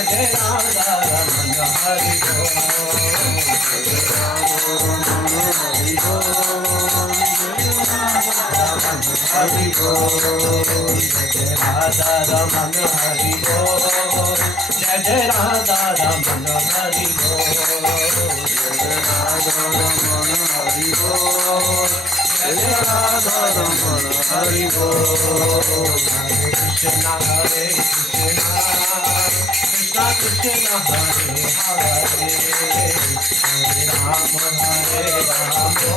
जय राधा रमन हरि बोल, जय हरि बोल, जय राधा रमन हरि बोल, जय राधा रमन हरि बोल, जय राधा रमन हरि बोल, जय राधा रमन हरि बोल। हरे कृष्णा कृष्णा कृष्णा हरे हरे, हरे राम राम राम हरे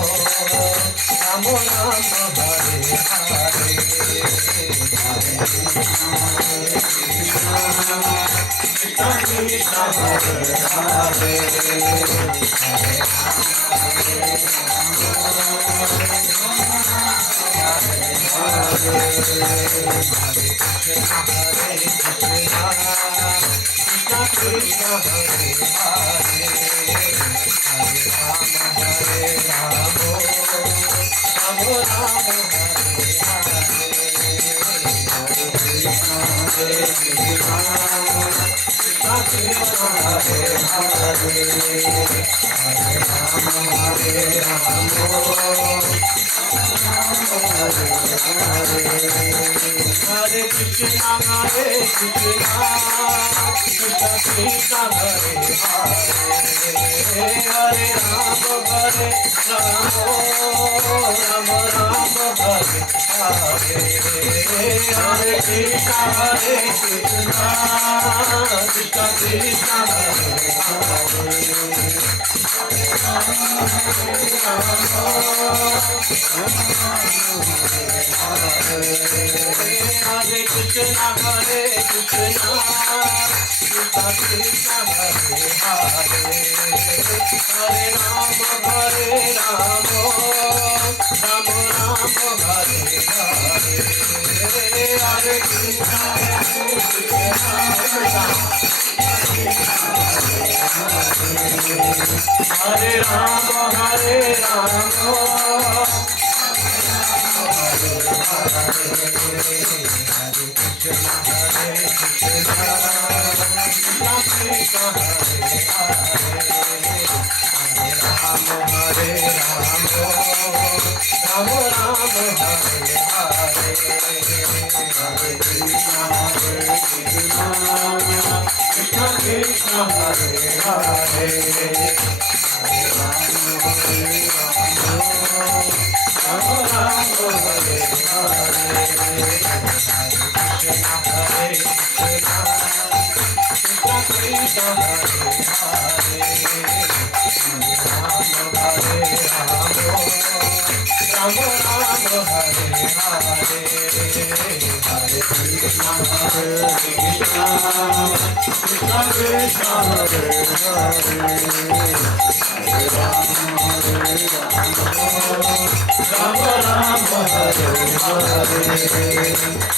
हरे, हरे Krishna Krishna Hare Hare, Krishna Hare Hare, Hare Rama Hare Rama, Rama Rama Hare Hare, Hare Krishna Hare Krishna, Krishna Krishna Hare Hare, Hare Rama Hare Rama, Rama Hare Hare, Hare Krishna Hare Krishna, Krishna Krishna Hare Hare, Hare Rama Hare Rama, Rama Rama Hare Hare, Hare Krishna Hare Krishna, Krishna Krishna Hare Hare, Hare Krishna Hare Krishna, Krishna Krishna Hare Hare, Hare Rama Hare Rama, Rama Rama Hare Hare, Hare Krishna Hare Krishna, Hare Rama Hare Rama,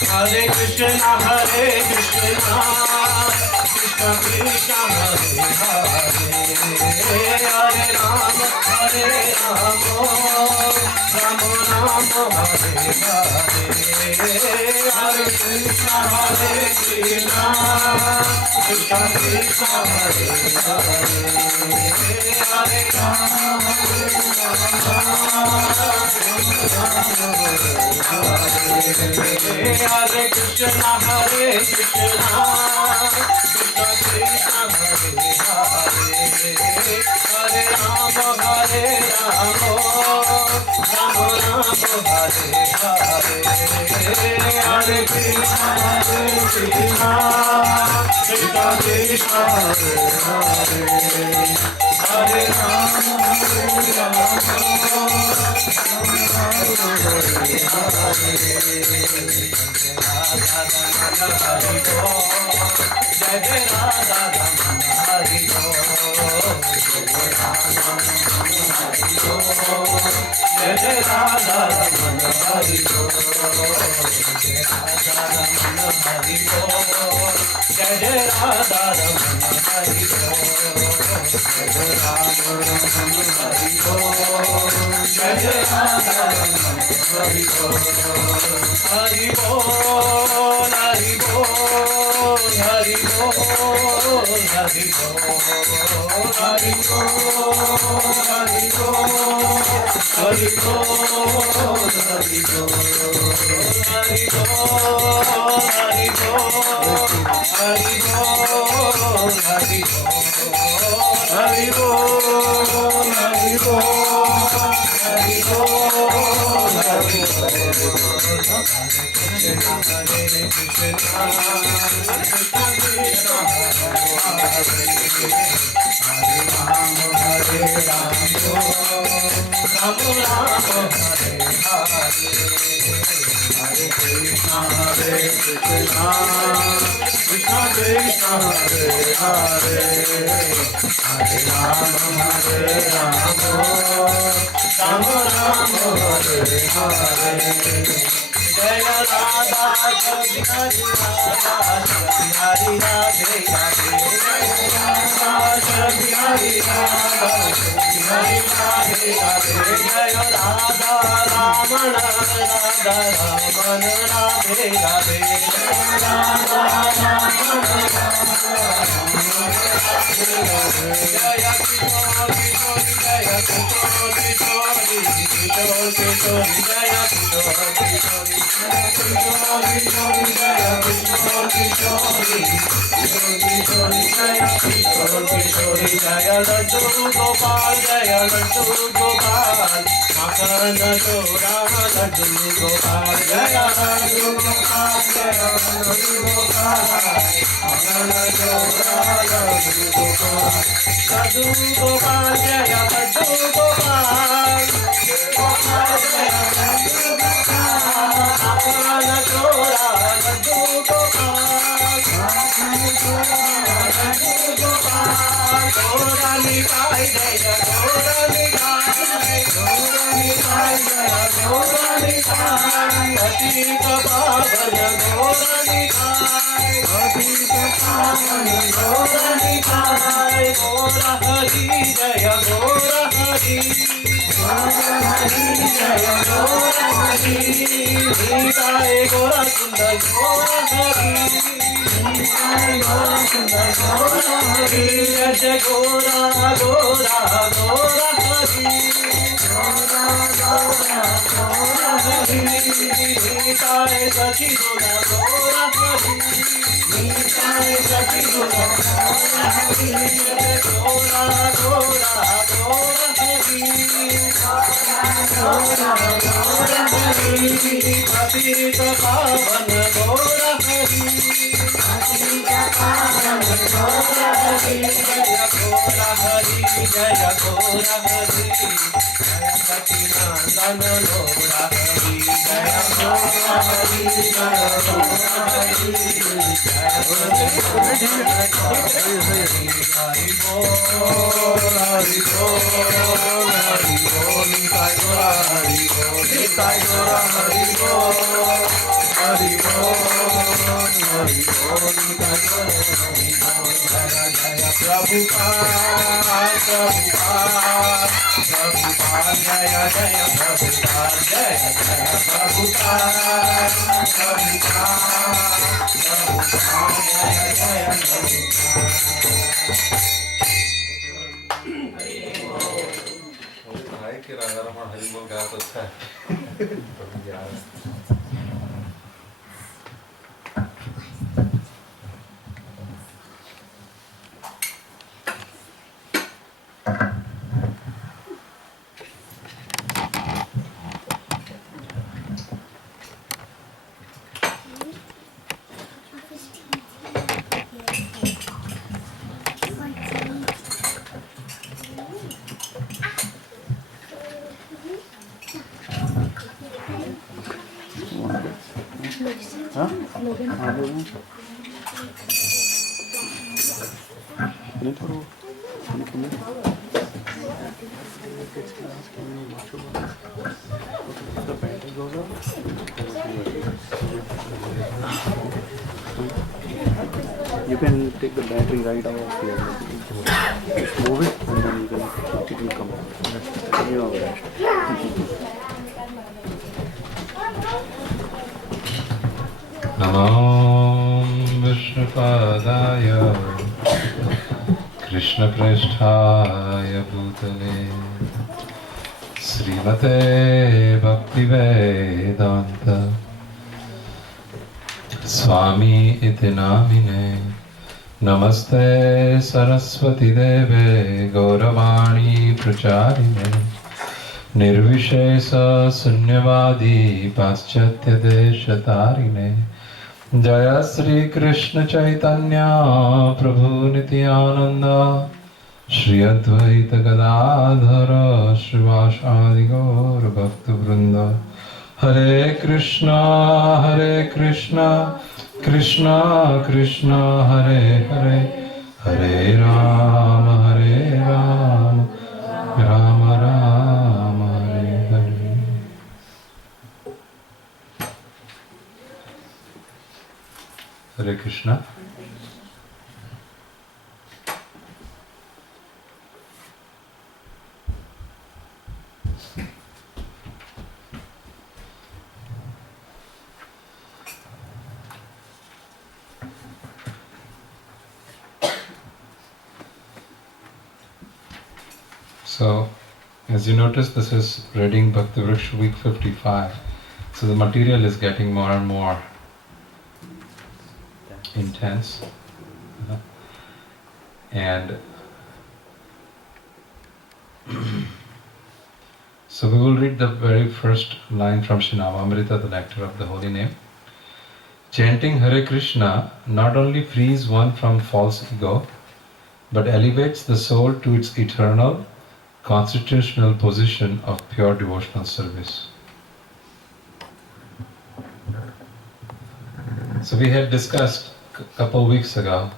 Hare Krishna Hare Krishna, Krishna Krishna Hare Hare, Hare Rama Hare Rama, Rama Rama Hare Hare, Hare Krishna Hare Krishna, Krishna Krishna Hare Hare, Hare Rama Hare Rama, Hare Krishna Hare Krishna, Krishna Krishna Hare Hare, Hare Rama Hare Rama, Rama Rama Hare Hare, Hare Krishna Hare Krishna, Krishna Krishna Hare Hare, Hare Rama Hare Rama, Jai Jai Radha Raman Hari Bol, Jai Jai Radha Raman Hari Bol, Jai Radha Raman Hari Bol, Jai Jai Radha Raman Hari Bol, Jai Jai Radha Raman Hari Bol, Jai Jai Radha Raman Hari Bol, Hari Bol, Hari Bol, Hari Bol, Hari Bol, Hari Bol, Hari Bol, Hari Bol, Hari Bol, Hari Bol, Hari Bol, Hari Bol, Hari Bol, Hari Bol, Hari Bol, Hari Bol, Hari Bol. Hare Krishna, Krishna Krishna, Hare Ram, Hare Ram, Ram Ram, Hare Hare. Hare Krishna, Krishna Krishna, Hare Hare. Hare Ram, Hare Ram, Ram Ram, Hare Hare. Jai Radha Bihari Radha Bihari Radhe Radhe. Jai Radha Bihari Radha Bihari Radhe Radhe. Jai Radha Ramana Radha Ramana Radhe Radhe. Jai Radha Ramana Radha Ramana Radhe Radhe. Jaya Kishore Kishore Jaya Kishore Kishore Kishore Kishore Jaya Kishore Kishore. Jaya Laddu Gopal, Jaya Laddu Gopal, Makan Chora Laddu Gopal, Jaya Laddu Gopal, Jaya Laddu Gopal, Makan Chora Laddu Gopal, Laddu Gopal, Jaya Laddu Gopal, Gopal Jaya Laddu Gopal. Makan Chora Laddu Gopal, Makan Chora Laddu Gopal, Gora Nitai Jaya Gora Nitai, Gora Nitai Jaya Gora Nitai, Atika Pavan Gora Nitai, Atika Pavan Gora Nitai, Gora Hari Jaya Gora Hari, Gora Hari Jaya Gora Hari, Nitai Gora Sundar Gora Hari, Nitai Gora Sundar Gora Hari, Jai Gora Gora Gora Hari, Gora Gora Gora Hari, Nitai Sachi Gora Gora Hari, Nitai Sachi Gora Gora Hari, Jai Gora Gora Gora Hari, Gora Gora Hari, Atika Pavan Gora Hari, Atika Pavan Gora Hari, Jaya Gora Hari, Jaya Gora Hari, Jaya Satinandana Gora Hari, Jaya Gora Hari, Jaya Gora Hari, Jaya Hari Bol, Hari Bol, Hari Bol, Nitai Gora Hari Bol, Nitai Gora Hari Bol, Hari Bol, Hari Bol, Nitai Gora Hari Bol, Jaya Jaya Prabhupada, Prabhupada, Prabhupada, Jaya Jaya Prabhupada, Jaya Jaya Prabhupada, Prabhupada, Prabhupada, Jaya Jaya Prabhupada. कि राजा रमन हरि बोल गाया तो अच्छा है कभी यार You can take the battery right out of here. Just move it and then it will come out. You know that. Namo Vishnupadaya कृष्णप्रेष्ठाय भूतले श्रीमते भक्तिवेदान्त स्वामी इति नामिने नमस्ते सरस्वती देवे गौरवाणी प्रचारिणे निर्विशेष शून्यवादी पाश्चात्य देशतारिणे जय श्री कृष्ण चैतन्य प्रभु नित्यानंद श्री अद्वैत गदाधर श्रीवासादि गौर भक्त वृंद हरे Krishna Krishna Krishna Hare Hare Hare Ram Ram Ram Hare Hare. Hare Krishna. So, as you notice, this is Reading Bhakti Vriksha week 55. So the material is getting more and more intense. And so we will read the very first line from Srinavamrita, the nectar of the holy name. Chanting Hare Krishna not only frees one from false ego, but elevates the soul to its eternal, constitutional position of pure devotional service. So we had discussed a couple weeks ago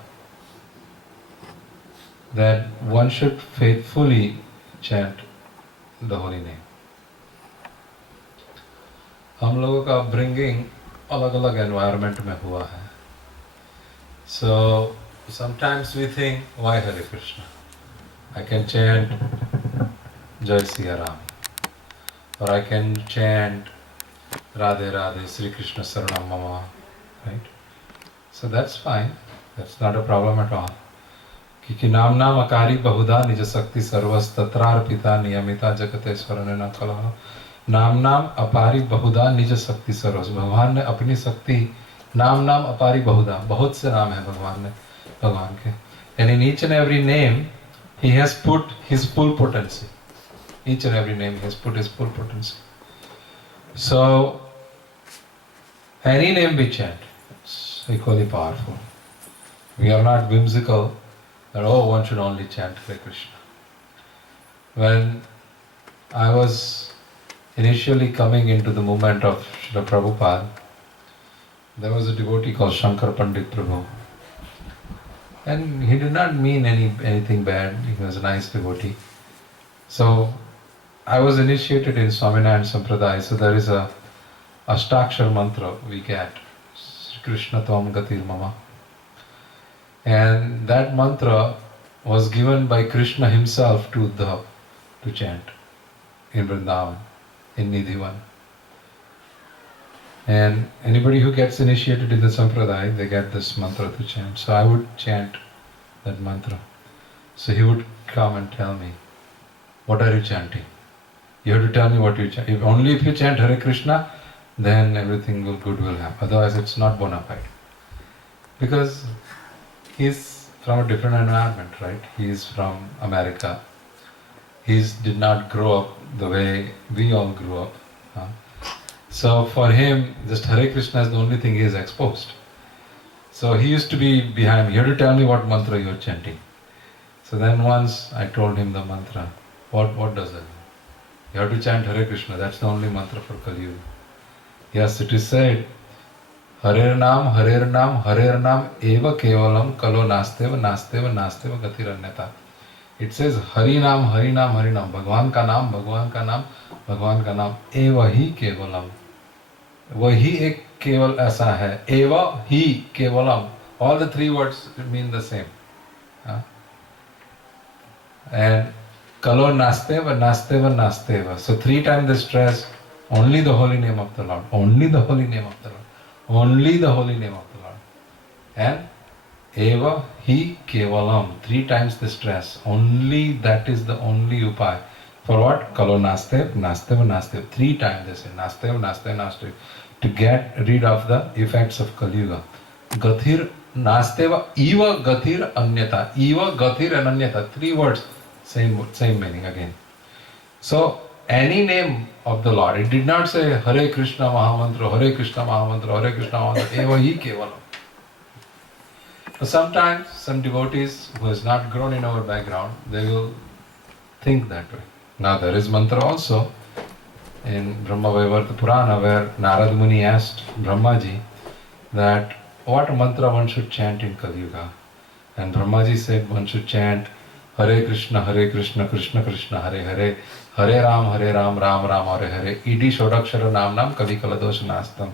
that one should faithfully chant the holy name. हम लोगों का upbringing अलग-अलग environment में हुआ है. So sometimes we think, why Hare Krishna? I can chant Jai Siya Ram, or I can chant Radhe Radhe Sri Krishna Saranam Mama, right? So that's fine, that's not a problem at all. क्योंकि नाम नाम अकारी बहुधा निज शक्ति सर्वस तत्रार्पिता नियमिता जगते स्वरण न कलह. नाम नाम अपारी बहुधा निज शक्ति सर्वस. भगवान ने अपनी शक्ति नाम नाम अपारी बहुधा, बहुत से नाम है भगवान के, and in each and every name he has put his full potency. Each and every name he has put his full potency. So any name we chant is equally powerful. We are not whimsical that one should only chant Hare Krishna. When I was initially coming into the movement of Srila Prabhupada, there was a devotee called Shankar Pandit Prabhu. And he did not mean anything bad, he was a nice devotee. So I was initiated in Swaminarayan Sampradaya, so there is a Ashtakshar mantra we get, Sri Krishna Tvam Gatir Mama. And that mantra was given by Krishna himself to Uddhav to chant in Vrindavan, in Nidhivan. And anybody who gets initiated in the Sampradaya, they get this mantra to chant. So I would chant that mantra. So he would come and tell me, what are you chanting? You have to tell me what you chant. Only if you chant Hare Krishna, then everything good will happen. Otherwise it's not bona fide. Because he's from a different environment, right? He is from America. He did not grow up the way we all grew up. So for him, just Hare Krishna is the only thing he is exposed. So he used to be behind me. You have to tell me what mantra you are chanting. So then once I told him the mantra. What does that mean? You have to chant Hare Krishna. That's the only mantra for Kali Yuga. Yes, it is said, Harer Nam, eva kevalam kalo nasteva gatiranyata. It says Hari Nam, Bhagwan ka naam, eva hi kevalam. वही एक केवल ऐसा है. Eva hi kevalam. All the three words mean the same. And kalo nasteva. So 3 times they stress only the holy name of the Lord. Only the holy name of the Lord. Only the holy name of the Lord. And eva He Kevalam, 3 times the stress. Only that is the only upay. For what? Kalo nastev, nastev, nastev. 3 times they say nastev, nastev, nastev. To get rid of the effects of Kali Yuga. Gathir nasteva eva gathir anyata. Eva gathir and anyata. 3 words. Same meaning again. So any name of the Lord, it did not say Hare Krishna Mahamantra, Hare Krishna Mahamantra, Hare Krishna Mahamantra, eva hi kevalam. Sometimes some devotees who has not grown in our background, they will think that way. Now there is mantra also in Brahma Vaivarta Purana where Narad Muni asked Brahmaji that what mantra one should chant in Kali Yuga. And Brahmaji said one should chant Hare Krishna, Krishna Krishna, Hare Hare, Hare Ram, Ram Ram, Hare Hare, Idi Shodakshara Nam Nam Kali Kaladosh Nastam.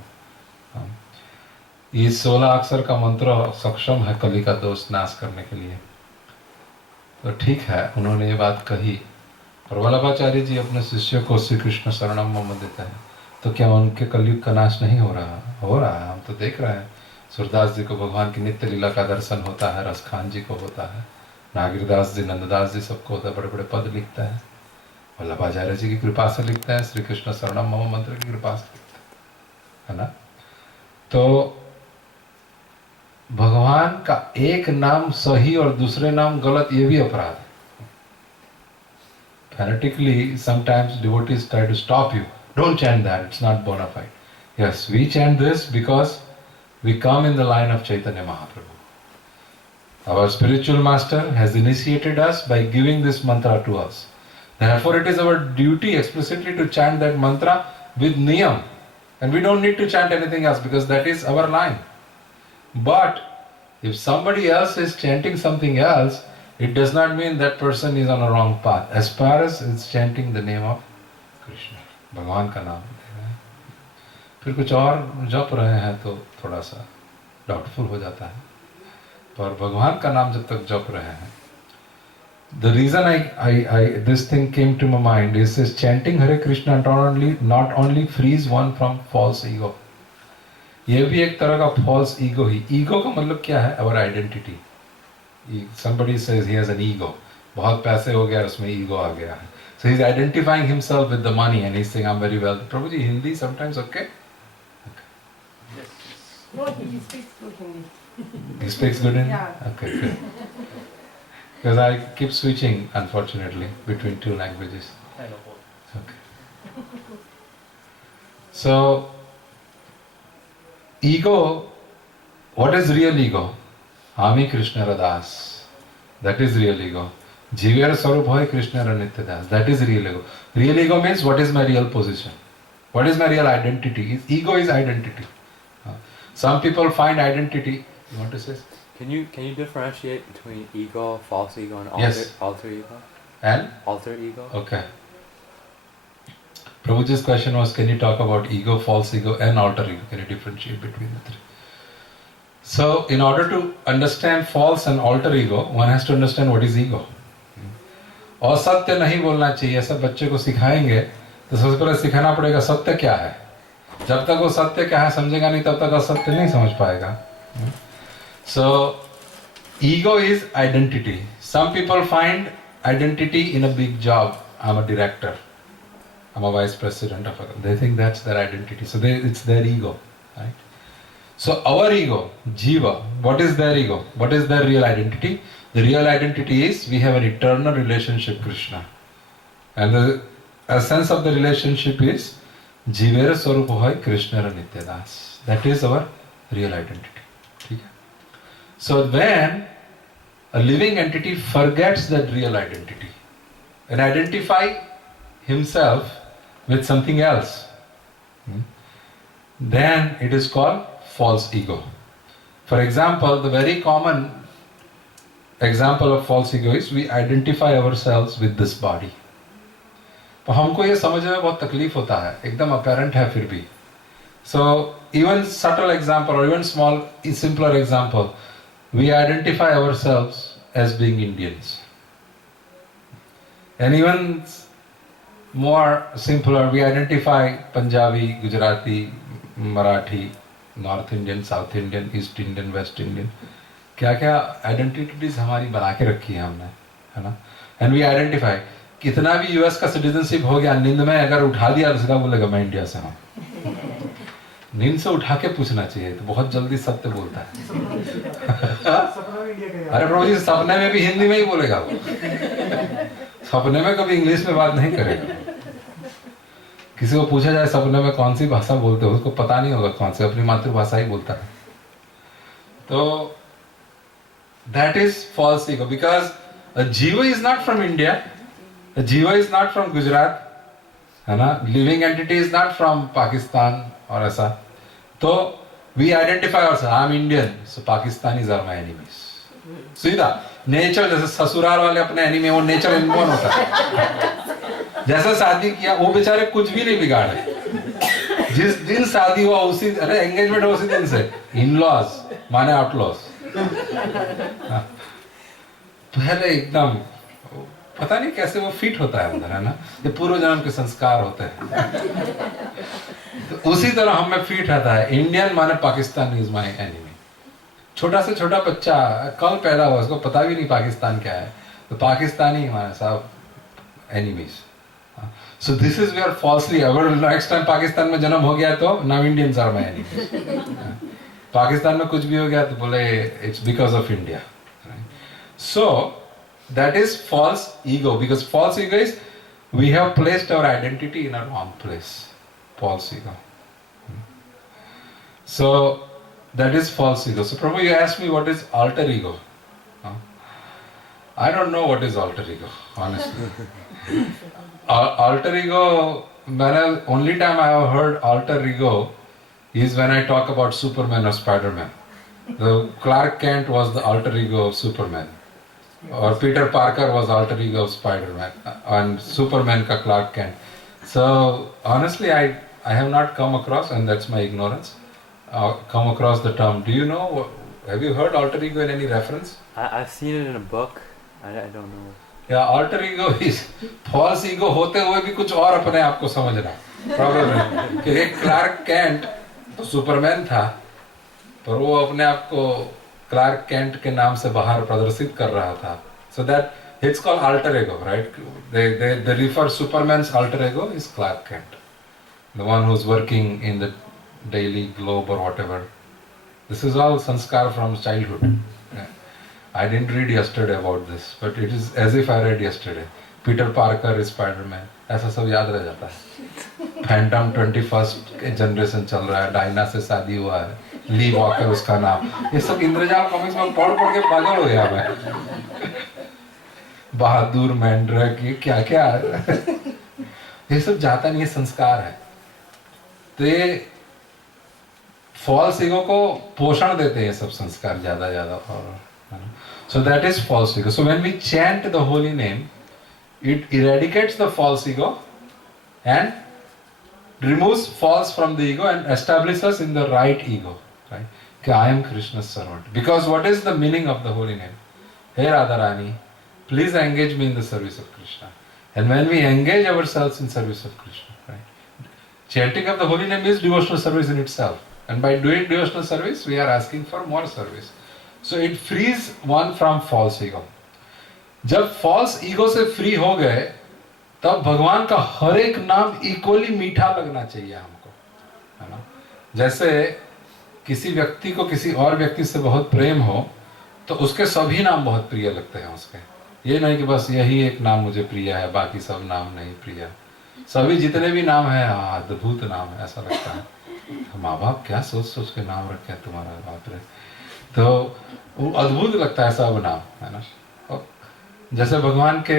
ये 16 अक्षर का मंत्र सक्षम है कली का दोष नाश करने के लिए. तो ठीक है, उन्होंने ये बात कही. और वल्लभाचार्य जी अपने शिष्य को श्री कृष्ण शरणम मम देता है, तो क्या उनके कलयुग का नाश नहीं हो रहा? हो रहा है, हम तो देख रहे हैं. सूरदास जी को भगवान की नित्य लीला का दर्शन होता है, रसखान जी को होता है, नागिरदास जी, नंददास जी सबको होता है, बड़े बड़े पद लिखता है. वल्लभाचार्य जी की कृपा से लिखता है, श्री कृष्ण शरणम मम मंत्र की कृपा से लिखता है ना. तो भगवान का एक नाम सही और दूसरे नाम गलत, ये भी अपराध है. Fanatically, sometimes devotees try to stop you. Don't chant that, it's not bona fide. Yes, we chant this because we come in the line of Chaitanya Mahaprabhu. Our spiritual master has initiated us by giving this mantra to us. Therefore, it is our duty explicitly to chant that mantra with niyam. And we don't need to chant anything else because that is our line. But if somebody else is chanting something else, it does not mean that person is on a wrong path. As far as it's chanting the name of Krishna, भगवान का नाम ले रहे हैं. फिर कुछ और जप रहे हैं तो थोड़ा सा डाउटफुल हो जाता है. पर भगवान का नाम जब तक जप रहे हैं, the reason this thing came to my mind is this: chanting Hare Krishna not only frees one from false ego. ये भी एक तरह का false ego ही. ego का मतलब क्या है? Our identity. Somebody says he has an ego. बहुत पैसे हो गया, उसमें ego आ गया है. So he's identifying himself with the money and he's saying I'm very wealthy. Prabhuji, Hindi sometimes okay? No, he speaks good Hindi. He speaks good Hindi? Yeah. Okay, good. Because I keep switching, unfortunately, between 2 languages. I know both. Okay. So, ego, what is real ego? Ami Krishna Radas. That is real ego. Jivera Sarup Hoy Krishna Ranitya Das. That is real ego. Real ego means what is my real position? What is my real identity? Ego is identity. Some people find identity. You want to say? Can you differentiate between ego, false ego, and Yes. alter ego? And? Alter ego? Okay. Prabhuji's question was, can you talk about ego, false ego and alter ego? Can you differentiate between the 3? So, in order to understand false and alter ego, one has to understand what is ego. असत्य नहीं बोलना चाहिए, सब बच्चे को सिखाएंगे तो सबसे पहले सिखाना पड़ेगा सत्य क्या है. जब तक वो सत्य क्या है समझेगा नहीं, तब तक असत्य नहीं समझ पाएगा. So, ego is identity. Some people find identity in a big job. I'm a director. I'm a vice president of a. They think that's their identity. So it's their ego, right? So our ego, Jiva, what is their ego? What is their real identity? The real identity is we have an eternal relationship with Krishna. And the essence of the relationship is Jivera Swarupa Hoy Krishna Nitya Das. That is our real identity. Okay? So when a living entity forgets that real identity and identify himself with something else, then it is called false ego. For example, the very common example of false ego is we identify ourselves with this body. तो हमको ये समझने में बहुत तकलीफ होता है, एकदम apparent है फिर भी. So even subtle example or even small, simpler example, we identify ourselves as being Indians. And even more simpler, we identify Punjabi, Gujarati, Marathi, North Indian, South Indian, East Indian, West Indian, क्या क्या identities हमारी बना के रखी है हमने, है ना. And we identify. कितना भी यूएस का सिटीजनशिप हो गया, नींद में अगर उठा दिया तो सीधा बोलेगा मैं इंडिया से हूँ. नींद से उठा के पूछना चाहिए, तो बहुत जल्दी सत्य बोलता है. अरे प्रभु जी, सपने में भी हिंदी में ही बोलेगा वो. सपने में कभी इंग्लिश में बात नहीं करेगा. किसी को पूछा जाए सपने में कौन सी भाषा बोलते हो, उसको पता नहीं होगा कौन सी, अपनी मातृभाषा ही बोलता है. तो that is false ego, because jiva is not from India, jiva is not from Gujarat, है ना. Living entity is not from Pakistan और ऐसा. तो we identify ourselves, I am Indian, so Pakistanis are my enemies. सीधा नेचर, जैसे ससुराल वाले अपने एनिमी, वो नेचर इनबॉर्न होता है. जैसे शादी किया, वो बेचारे कुछ भी नहीं बिगाड़े. जिस दिन शादी हुआ उसी, अरे एंगेजमेंट हुआ उसी दिन से इन लॉज माने आउटलॉज. पहले एकदम पता नहीं कैसे वो फिट होता है अंदर, है ना. ये पूर्व जन्म के संस्कार होते हैं. तो उसी तरह हम में फिट रहता है, इंडियन माने पाकिस्तान इज माय एनिमी. छोटा से छोटा बच्चा कल पैदा हुआ, उसको पता भी नहीं पाकिस्तान क्या है, तो पाकिस्तानी माने साहब enemies. So this is where falsely, अगर नेक्स्ट टाइम पाकिस्तान में जन्म हो गया तो now Indians are my enemies. Pakistan में कुछ भी हो गया तो बोले it's because of India. So that is false ego, because false ego is we have placed our identity in a wrong place. False ego. So that is false ego. So Prabhu, you asked me what is alter ego. I don't know what is alter ego, honestly. Alter ego, only time I have heard alter ego is when I talk about Superman or Spider-Man. The Clark Kent was the alter ego of Superman. और Peter Parker was alter ego of Spider-Man and Superman का Clark Kent. So honestly, I have not come across, and that's my ignorance, come across the term. Do you know? Have you heard alter ego in any reference? I've seen it in a book. I don't know. Yeah, alter ego is false ego होते हुए भी कुछ और अपने आप को समझना. Problem है कि एक क्लार्क कैंट तो सुपरमैन था, पर वो अपने आप को क्लार्क कैंट के नाम से बाहर प्रदर्शित कर रहा था. So that it's called alter ego, right? They refer Superman's alter ego is Clark Kent, the one who's working in the Daily Globe or whatever. This is all sanskar from childhood. Yeah. I didn't read yesterday about this, but it is as if I read yesterday. Peter Parker is Spider-Man. ऐसा सब याद रह जाता है. Phantom 21st generation चल रहा है, Diana से शादी हुआ है, ली वॉकर उसका नाम. ये सब इंद्रजाल कॉमिक्स में पढ़ के पागल हो गया मैं. बहादुर मैंड्रक, ये क्या क्या ये सब जाता नहीं, ये संस्कार है. तो ये फॉल्स ईगो को पोषण देते हैं ये सब संस्कार ज्यादा. और so that is false ego. So when we chant the holy name, it eradicates the false ego and removes false from the ego and establishes us in the right ego, right? That I am Krishna's servant. Because what is the meaning of the holy name? Hey Radharani, please engage me in the service of Krishna. And when we engage ourselves in service of Krishna, right? Chanting of the holy name is devotional service in itself. And by doing devotional service, we are asking for more service. So it frees one from false ego. जब false ego से free हो गए, तब भगवान का हर एक नाम equally मीठा लगना चाहिए हमको, है ना. जैसे किसी व्यक्ति को किसी और व्यक्ति से बहुत प्रेम हो, तो उसके सभी नाम बहुत प्रिय लगते हैं उसके. ये नहीं कि बस यही एक नाम मुझे प्रिय है, बाकी सब नाम नहीं प्रिय. सभी जितने भी नाम है अद्भुत नाम है, ऐसा लगता है माँ बाप क्या सोच सोच के नाम रखे हैं तुम्हारा, बाप रे. तो वो अद्भुत लगता है सब नाम, है ना. जैसे भगवान के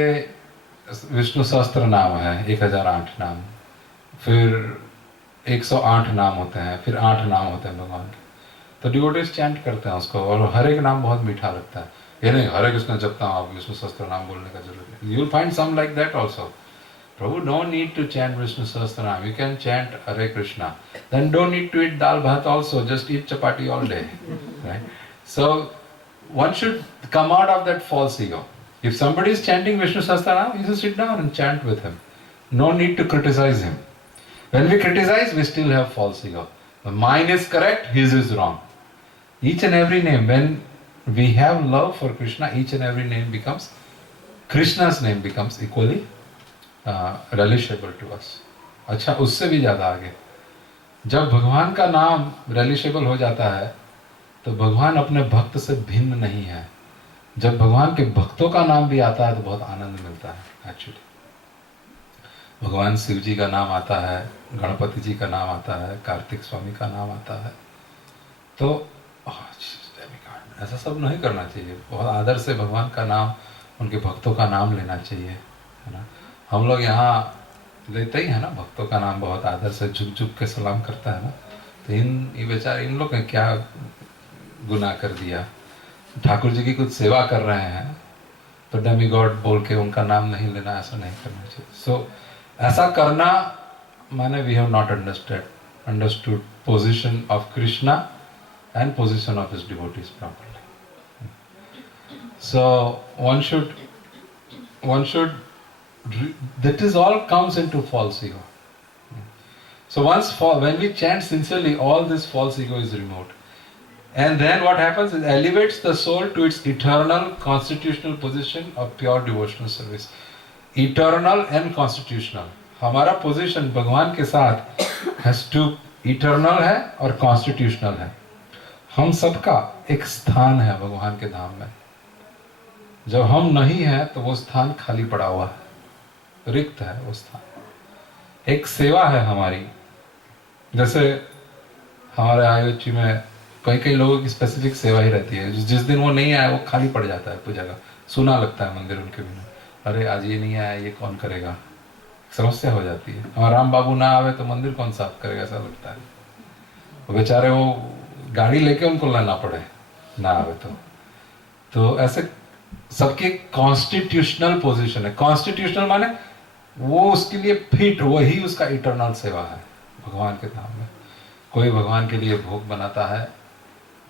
विष्णु सहस्त्र नाम है 1008 नाम, फिर 108 नाम होते हैं, फिर 8 नाम होते हैं भगवान के. तो डिवोटीज चैंट करते हैं उसको, और हर एक नाम बहुत मीठा लगता है. ये नहीं हरे कृष्ण जपता हूँ, आप विष्णु सहस्त्र नाम बोलने का जरूरत है. You will find some like that also. प्रभु, don't need to chant Vishnu Sahasranama, you can chant Hare Krishna. Then don't need to eat dal bhat also, just eat chapati all day, right. So one should come out of that false ego. If somebody is chanting Vishnu Sahasranam, you just sit down and chant with him. No need to criticize him. When we criticize, we still have false ego. Mine is correct, his is wrong. Each and every name, when we have love for Krishna, each and every name becomes, Krishna's name becomes equally relishable to us. अच्छा, उससे भी ज़्यादा आगे, जब भगवान का नाम रिलेशेबल हो जाता है तो भगवान अपने भक्त से भिन्न नहीं है. जब भगवान के भक्तों का नाम भी आता है तो बहुत आनंद मिलता है. एक्चुअली भगवान शिव जी का नाम आता है, गणपति जी का नाम आता है, कार्तिक स्वामी का नाम आता है, तो ऐसा सब नहीं करना चाहिए. बहुत आदर से भगवान का नाम, उनके भक्तों का नाम लेना चाहिए, है ना. हम लोग यहाँ लेते ही है ना भक्तों का नाम, बहुत आदर से झुक झुक के सलाम करता है ना. तो ये बेचारे, इन लोग ने क्या गुनाह कर दिया. ठाकुर जी की कुछ सेवा कर रहे हैं तो डेमी गॉड बोल के उनका नाम नहीं लेना, ऐसा नहीं करना चाहिए. सो ऐसा करना माने we have not understood position of Krishna and position of his devotees properly. So one should that is all comes into false ego. So when we chant sincerely, all this false ego is removed, and then what happens is elevates the soul to its eternal constitutional position of pure devotional service. Eternal and constitutional, हमारा position भगवान के साथ has to eternal है और constitutional है. हम सबका एक स्थान है भगवान के धाम में. जब हम नहीं हैं तो वो स्थान खाली पड़ा हुआ है, रिक्त है वो स्थान. एक सेवा है हमारी, जैसे हमारे आयोची में कई लोगों की स्पेसिफिक सेवा ही रहती है. जिस दिन वो नहीं आया वो खाली पड़ जाता है पूजा का, सुना लगता है मंदिर उनके बिना. अरे आज ये नहीं आया, ये कौन करेगा, समस्या हो जाती है. हमारा राम बाबू ना आवे तो मंदिर कौन साफ करेगा, ऐसा लगता है. वो बेचारे वो गाड़ी लेके उनको लाना पड़े ना आवे तो ऐसे सबके कॉन्स्टिट्यूशनल पोजीशन है. कॉन्स्टिट्यूशनल माने वो उसके लिए फिट, वही उसका इटर्नल सेवा है भगवान के धाम में. कोई भगवान के लिए भोग बनाता है,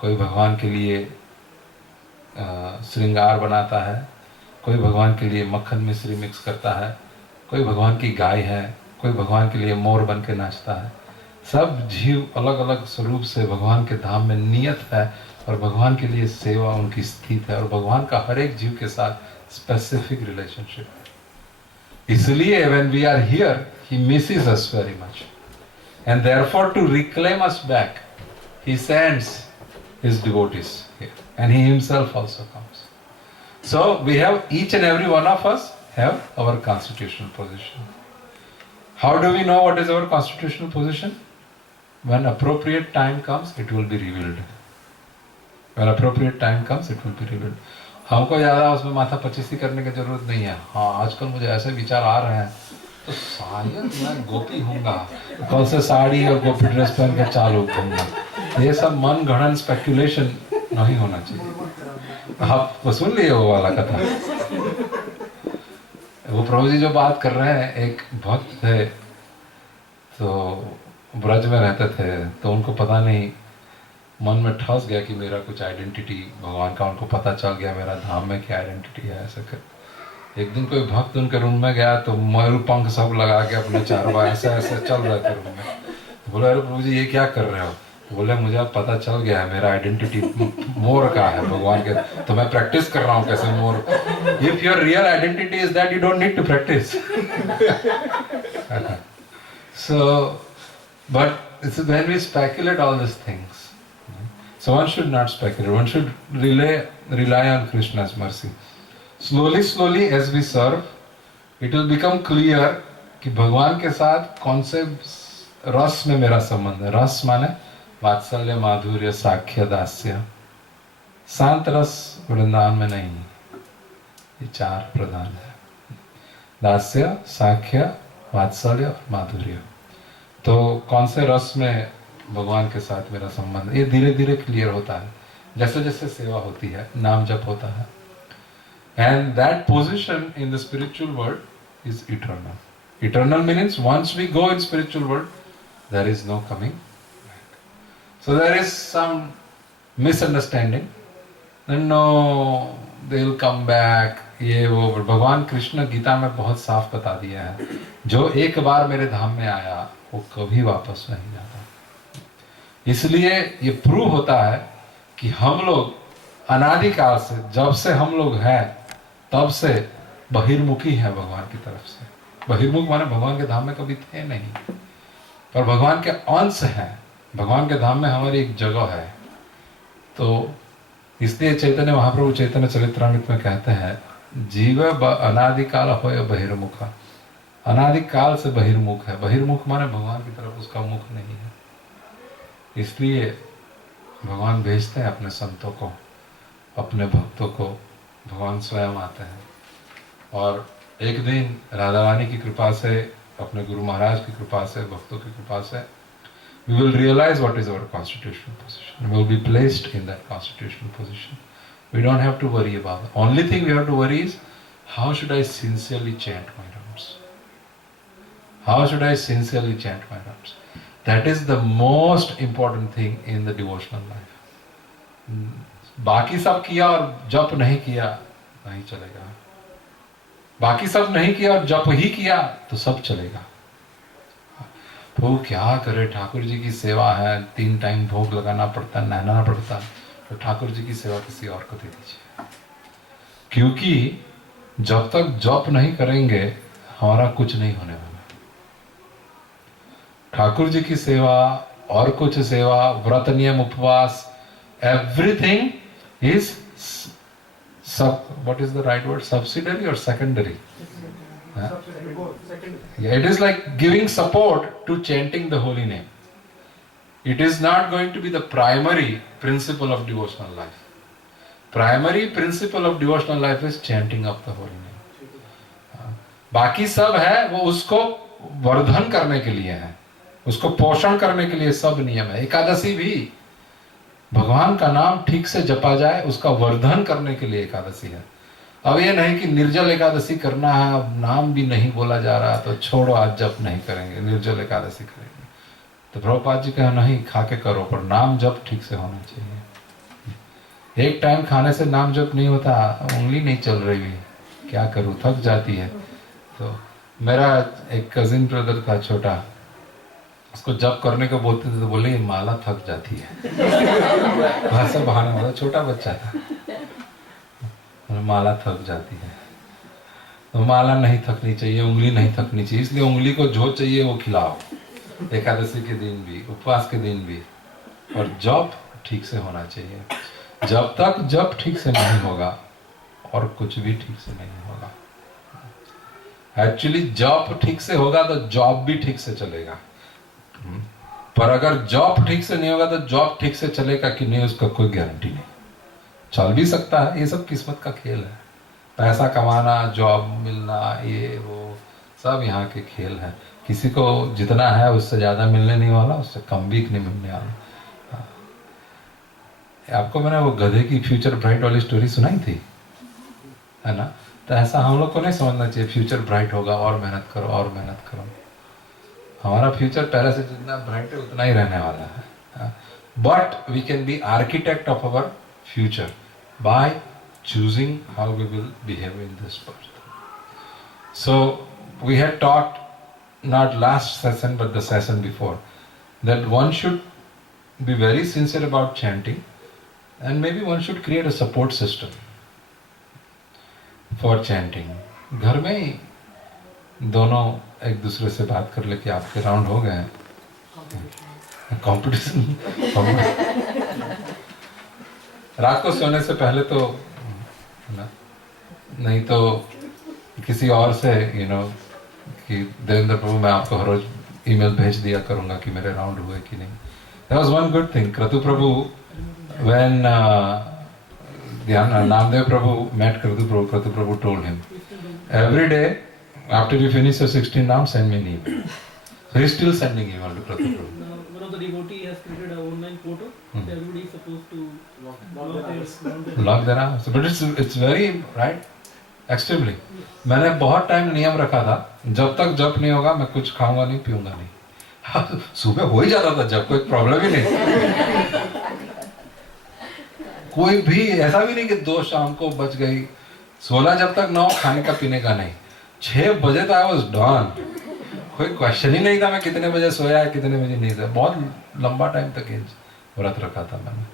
कोई भगवान के लिए श्रृंगार बनाता है, कोई भगवान के लिए मक्खन मिश्री मिक्स करता है, कोई भगवान की गाय है, कोई भगवान के लिए मोर बन के नाचता है. सब जीव अलग अलग स्वरूप से भगवान के धाम में नियत है और भगवान के लिए सेवा उनकी स्थित है, और भगवान का हर एक जीव के साथ स्पेसिफिक रिलेशनशिप है. इसलिए when we are here, he misses us very much, and therefore to reclaim us back, he sends his devotees here, and he himself also comes. So we have, each and every one of us have our constitutional position. How do we know what is our constitutional position? When appropriate time comes, it will be revealed. When appropriate time comes, it will be revealed. हमको ज़्यादा उसमें माथा पच्चीसी करने की जरूरत नहीं है. हाँ, आजकल मुझे ऐसे विचार आ रहे हैं तो शायद मैं गोपी हूँगा, कल से साड़ी और गोपी ड्रेस पहन के चालू घूमूंगा. ये सब मन गढ़न स्पेक्यूलेशन नहीं होना चाहिए. आप सुन लिए वो वाला कथा, वो प्रभु जी जो बात कर रहे हैं, एक भक्त थे तो ब्रज में रहते थे, तो उनको पता नहीं मन में ठस गया कि मेरा कुछ आइडेंटिटी भगवान का, उनको पता चल गया मेरा धाम में क्या आइडेंटिटी है. ऐसा कर एक दिन कोई भक्त उनके रूम में गया तो मयूर पंख सब लगा के अपने चारवा ऐसे ऐसे चल रहे थे रूम में. बोले अरे प्रभु जी ये क्या कर रहे हो? बोले मुझे अब पता चल गया है मेरा आइडेंटिटी मोर का है भगवान के, तो मैं प्रैक्टिस कर रहा हूँ कैसे more. If your real identity is that, you don't need to practice. So but it's when we speculate all these things, so one should not speculate, one should rely on Krishna's mercy. Slowly as we serve, it will become clear कि भगवान के साथ कौन से रस में मेरा संबंध है. रस माने वात्सल्य, माधुर्य, साख्य, दास्य. शांत रस वृंदावन में नहीं, ये चार प्रधान है. दास्य, साख्य, वात्सल्य और माधुर्य. तो कौन से रस में भगवान के साथ मेरा संबंध, ये धीरे धीरे क्लियर होता है जैसे जैसे सेवा होती है, नाम जप होता है. And that position in the spiritual world is eternal. Eternal means once we go in spiritual world, there is no coming back. So there is some misunderstanding. No, they will come back. ये वो भगवान कृष्ण गीता में बहुत साफ बता दिया है, जो एक बार मेरे धाम में आया वो कभी वापस नहीं जाता. इसलिए ये प्रूव होता है कि हम लोग अनादिकाल से, जब से हम लोग हैं तब से बहिर्मुखी है भगवान की तरफ से। बहिर्मुख माने भगवान के धाम में कभी थे नहीं, पर भगवान के अंश हैं। भगवान के धाम में हमारी एक जगह है। तो इसलिए चैतन्य महाप्रभु चैतन्य चरित्रामृत में कहते हैं जीव अनादिकाल होय बहिर्मुखा। अनादिकाल से बहिर्मुख है। बहिर्मुख माने भगवान की तरफ उसका मुख नहीं है। इसलिए भगवान भेजते हैं अपने संतों को, अपने भक्तों को। भगवान स्वयं आते हैं और एक दिन राधा रानी की कृपा से, अपने गुरु महाराज की कृपा से, भक्तों की कृपा से, we will realize what is our constitutional position. We will be placed in that constitutional position. We don't have to worry about it. Only thing we have to worry is how should I sincerely chant my rounds? How should I sincerely chant my rounds? That is the most important thing in the devotional life. बाकी सब किया और जप नहीं किया नहीं चलेगा। बाकी सब नहीं किया और जप ही किया तो सब चलेगा। वो क्या करे, ठाकुर जी की सेवा है, 3 टाइम भोग लगाना पड़ता है, नहलाना पड़ता है, तो ठाकुर जी की सेवा किसी और को दे दीजिए। क्योंकि जब तक जप नहीं करेंगे हमारा कुछ नहीं होने वाला। ठाकुर जी की सेवा और कुछ सेवा, व्रत नियम, उपवास, एवरीथिंग इज सब, what is the right word, subsidiary और secondary? Yeah, it is like giving support to chanting the holy name. It is not going to be the primary principle of devotional life. Primary principle of devotional life is chanting of the holy name. बाकी सब है वो उसको वर्धन करने के लिए है, उसको पोषण करने के लिए सब नियम है। एकादशी भी भगवान का नाम ठीक से जपा जाए उसका वर्धन करने के लिए एकादशी है। अब ये नहीं कि निर्जल एकादशी करना है, अब नाम भी नहीं बोला जा रहा तो छोड़ो आज जप नहीं करेंगे, निर्जल एकादशी करेंगे। तो प्रभुपाद जी कहा नहीं, खा के करो पर नाम जप ठीक से होना चाहिए। एक टाइम खाने से नाम जप नहीं होता, उंगली नहीं चल रही, क्या करूँ, थक जाती है। तो मेरा एक कजिन ब्रदर था छोटा, उसको जप करने को बोलते थे तो बोले ये माला थक जाती है। भाषा बहाना वाला छोटा बच्चा था, माला थक जाती है। तो माला नहीं थकनी चाहिए, उंगली नहीं थकनी चाहिए, इसलिए उंगली को जो चाहिए वो खिलाओ, एकादशी के दिन भी, उपवास के दिन भी। और जप ठीक से होना चाहिए। जब तक जप ठीक से नहीं होगा और कुछ भी ठीक से नहीं होगा। एक्चुअली जप ठीक से होगा तो जॉब भी ठीक से चलेगा, पर अगर जॉब ठीक से नहीं होगा तो जॉब ठीक से चलेगा कि नहीं उसका कोई गारंटी नहीं। चल भी सकता है, ये सब किस्मत का खेल है। पैसा कमाना, जॉब मिलना, ये वो सब यहाँ के खेल है। किसी को जितना है उससे ज्यादा मिलने नहीं वाला, उससे कम भी नहीं मिलने वाला। आपको मैंने वो गधे की फ्यूचर ब्राइट वाली स्टोरी सुनाई थी, है ना? तो ऐसा हम लोग को नहीं समझना चाहिए फ्यूचर ब्राइट होगा और मेहनत करो और मेहनत करो। हमारा फ्यूचर पहले से जितना ब्राइट है उतना ही रहने वाला है। But we can be architect of our future by choosing how we will behave in this birth. So we had talked, not last session but the session before, that one should be very sincere about chanting, and maybe one should create a support system for chanting. घर में ही दोनों एक दूसरे से बात कर ले कि आपके राउंड हो गए हैं, कंपटीशन। रात को सोने से पहले तो ना, नहीं तो किसी और से कि देवेंद्र प्रभु मैं आपको हर रोज ईमेल भेज दिया करूंगा कि मेरे राउंड हुए कि नहीं। That was one good thing. Kratu Prabhu, when Namdev Prabhu met Kratu Prabhu told him, every day after you finish your 16 rounds, send me an email. So he's still sending email to Kratu Prabhu. One of the devotee has created an online portal. Everybody is supposed to log their hours. But it's very right, extremely. मैंने बहुत time नियम रखा था, जब तक जप नहीं होगा मैं कुछ खाऊंगा नहीं, पीऊंगा नहीं। सुबह हो ही जाता था जब, कोई प्रॉब्लम ही नहीं। कोई भी ऐसा भी नहीं कि 2 शाम को बच गई, 16 जब तक ना हो खाने का पीने का नहीं। 6 बजे तक आई वाज डन, कोई क्वेश्चन ही नहीं था मैं कितने बजे सोया है कितने बजे नहीं सोया। बहुत लंबा टाइम तक व्रत रखा था मैंने।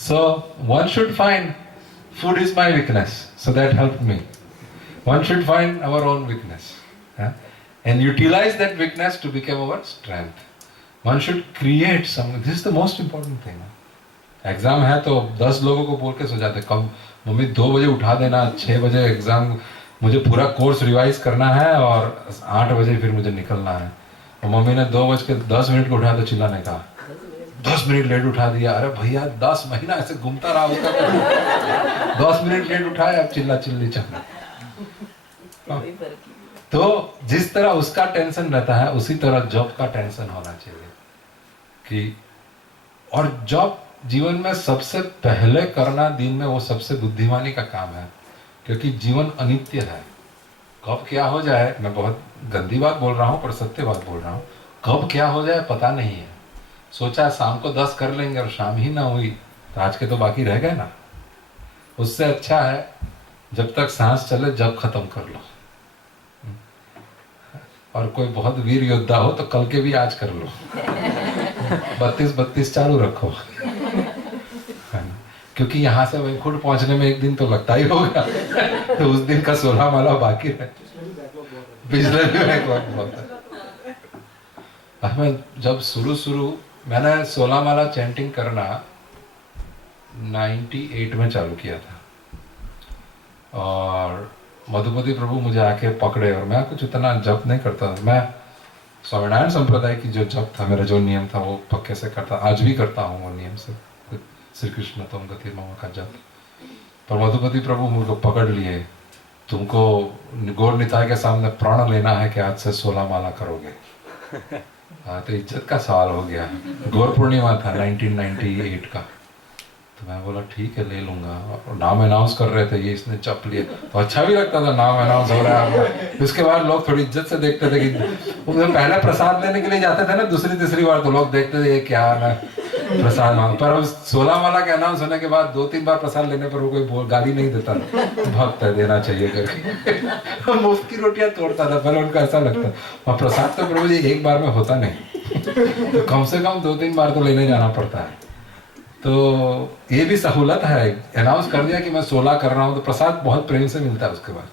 So one should find food is my weakness, so that helped me. One should find our own weakness, and utilize that weakness to become our strength. One should create something. This is the most important thing. Exam है तो 10 लोगों को बोल के सो जाते, कम mummy 2 बजे उठा देना, 6 बजे एग्जाम, मुझे पूरा कोर्स रिवाइज करना है और 8 बजे फिर मुझे निकलना है। और मम्मी ने 2:10 को उठाया तो चिल्लाने का, 10 मिनट लेट उठा दिया। अरे भैया 10 महीना ऐसे घूमता रहा होगा, 10 मिनट लेट उठाया, अब चिल्ला चिल्ली चल। तो जिस तरह उसका टेंशन रहता है उसी तरह जॉब का टेंशन होना चाहिए कि, और जॉब जीवन में सबसे पहले करना दिन में वो सबसे बुद्धिमानी का काम है, क्योंकि जीवन अनित्य है। कब क्या हो जाए, मैं बहुत गंदी बात बोल रहा हूँ पर सत्य बात बोल रहा हूँ, कब क्या हो जाए पता नहीं है। सोचा शाम को 10 कर लेंगे और शाम ही ना हुई तो आज के तो बाकी रह गए ना। उससे अच्छा है जब तक सांस चले जब खत्म कर लो। और कोई बहुत वीर योद्धा हो तो कल के भी आज कर लो, 32 चालू रखो, है ना? क्योंकि यहाँ से वैकुंठ पहुंचने में एक दिन तो लगता ही होगा, तो उस दिन का 16 माला बाकी है, पिछले भी बहुत है। मैं जब शुरू मैंने 16 माला चैंटिंग करना 98 में चालू किया था, और मधुपति प्रभु मुझे आके पकड़े, और मैं कुछ उतना जप नहीं करता था। मैं स्वामीनारायण संप्रदाय की जो जप था, मेरा जो नियम था वो पक्के से करता, आज भी करता हूँ वो नियम से, श्री कृष्ण तुम गति मम का जप। पर मधुपति प्रभु मुझको पकड़ लिए, तुमको गौर निताय के सामने प्रण लेना है कि आज से 16 माला करोगे। हाँ, तो इज्जत का सवाल हो गया। गौर पूर्णिमा था 1998 का, तो मैं बोला ठीक है ले लूंगा। और नाम अनाउंस कर रहे थे, ये इसने चप लिए, तो अच्छा भी लगता था नाम अनाउंस हो रहा है। उसके बाद लोग थोड़ी इज्जत से देखते थे कि पहले प्रसाद लेने के लिए जाते थे ना, दूसरी तीसरी बार तो लोग देखते थे ये क्या ना प्रसाद मांग। पर अब 16 माला के अनाउंस होने के बाद 2-3 बार प्रसाद लेने पर वो कोई गाली नहीं देता, भक्त है देना चाहिए करके। मुफ्त की रोटियां तोड़ता था पहले, उनको ऐसा लगता। और प्रसाद तो प्रभु जी एक बार में होता नहीं, तो कम से कम 2-3 बार तो लेने जाना पड़ता है। तो ये भी सहूलत है, अनाउंस कर दिया कि मैं 16 कर रहा हूँ, तो प्रसाद बहुत प्रेम से मिलता है उसके बाद।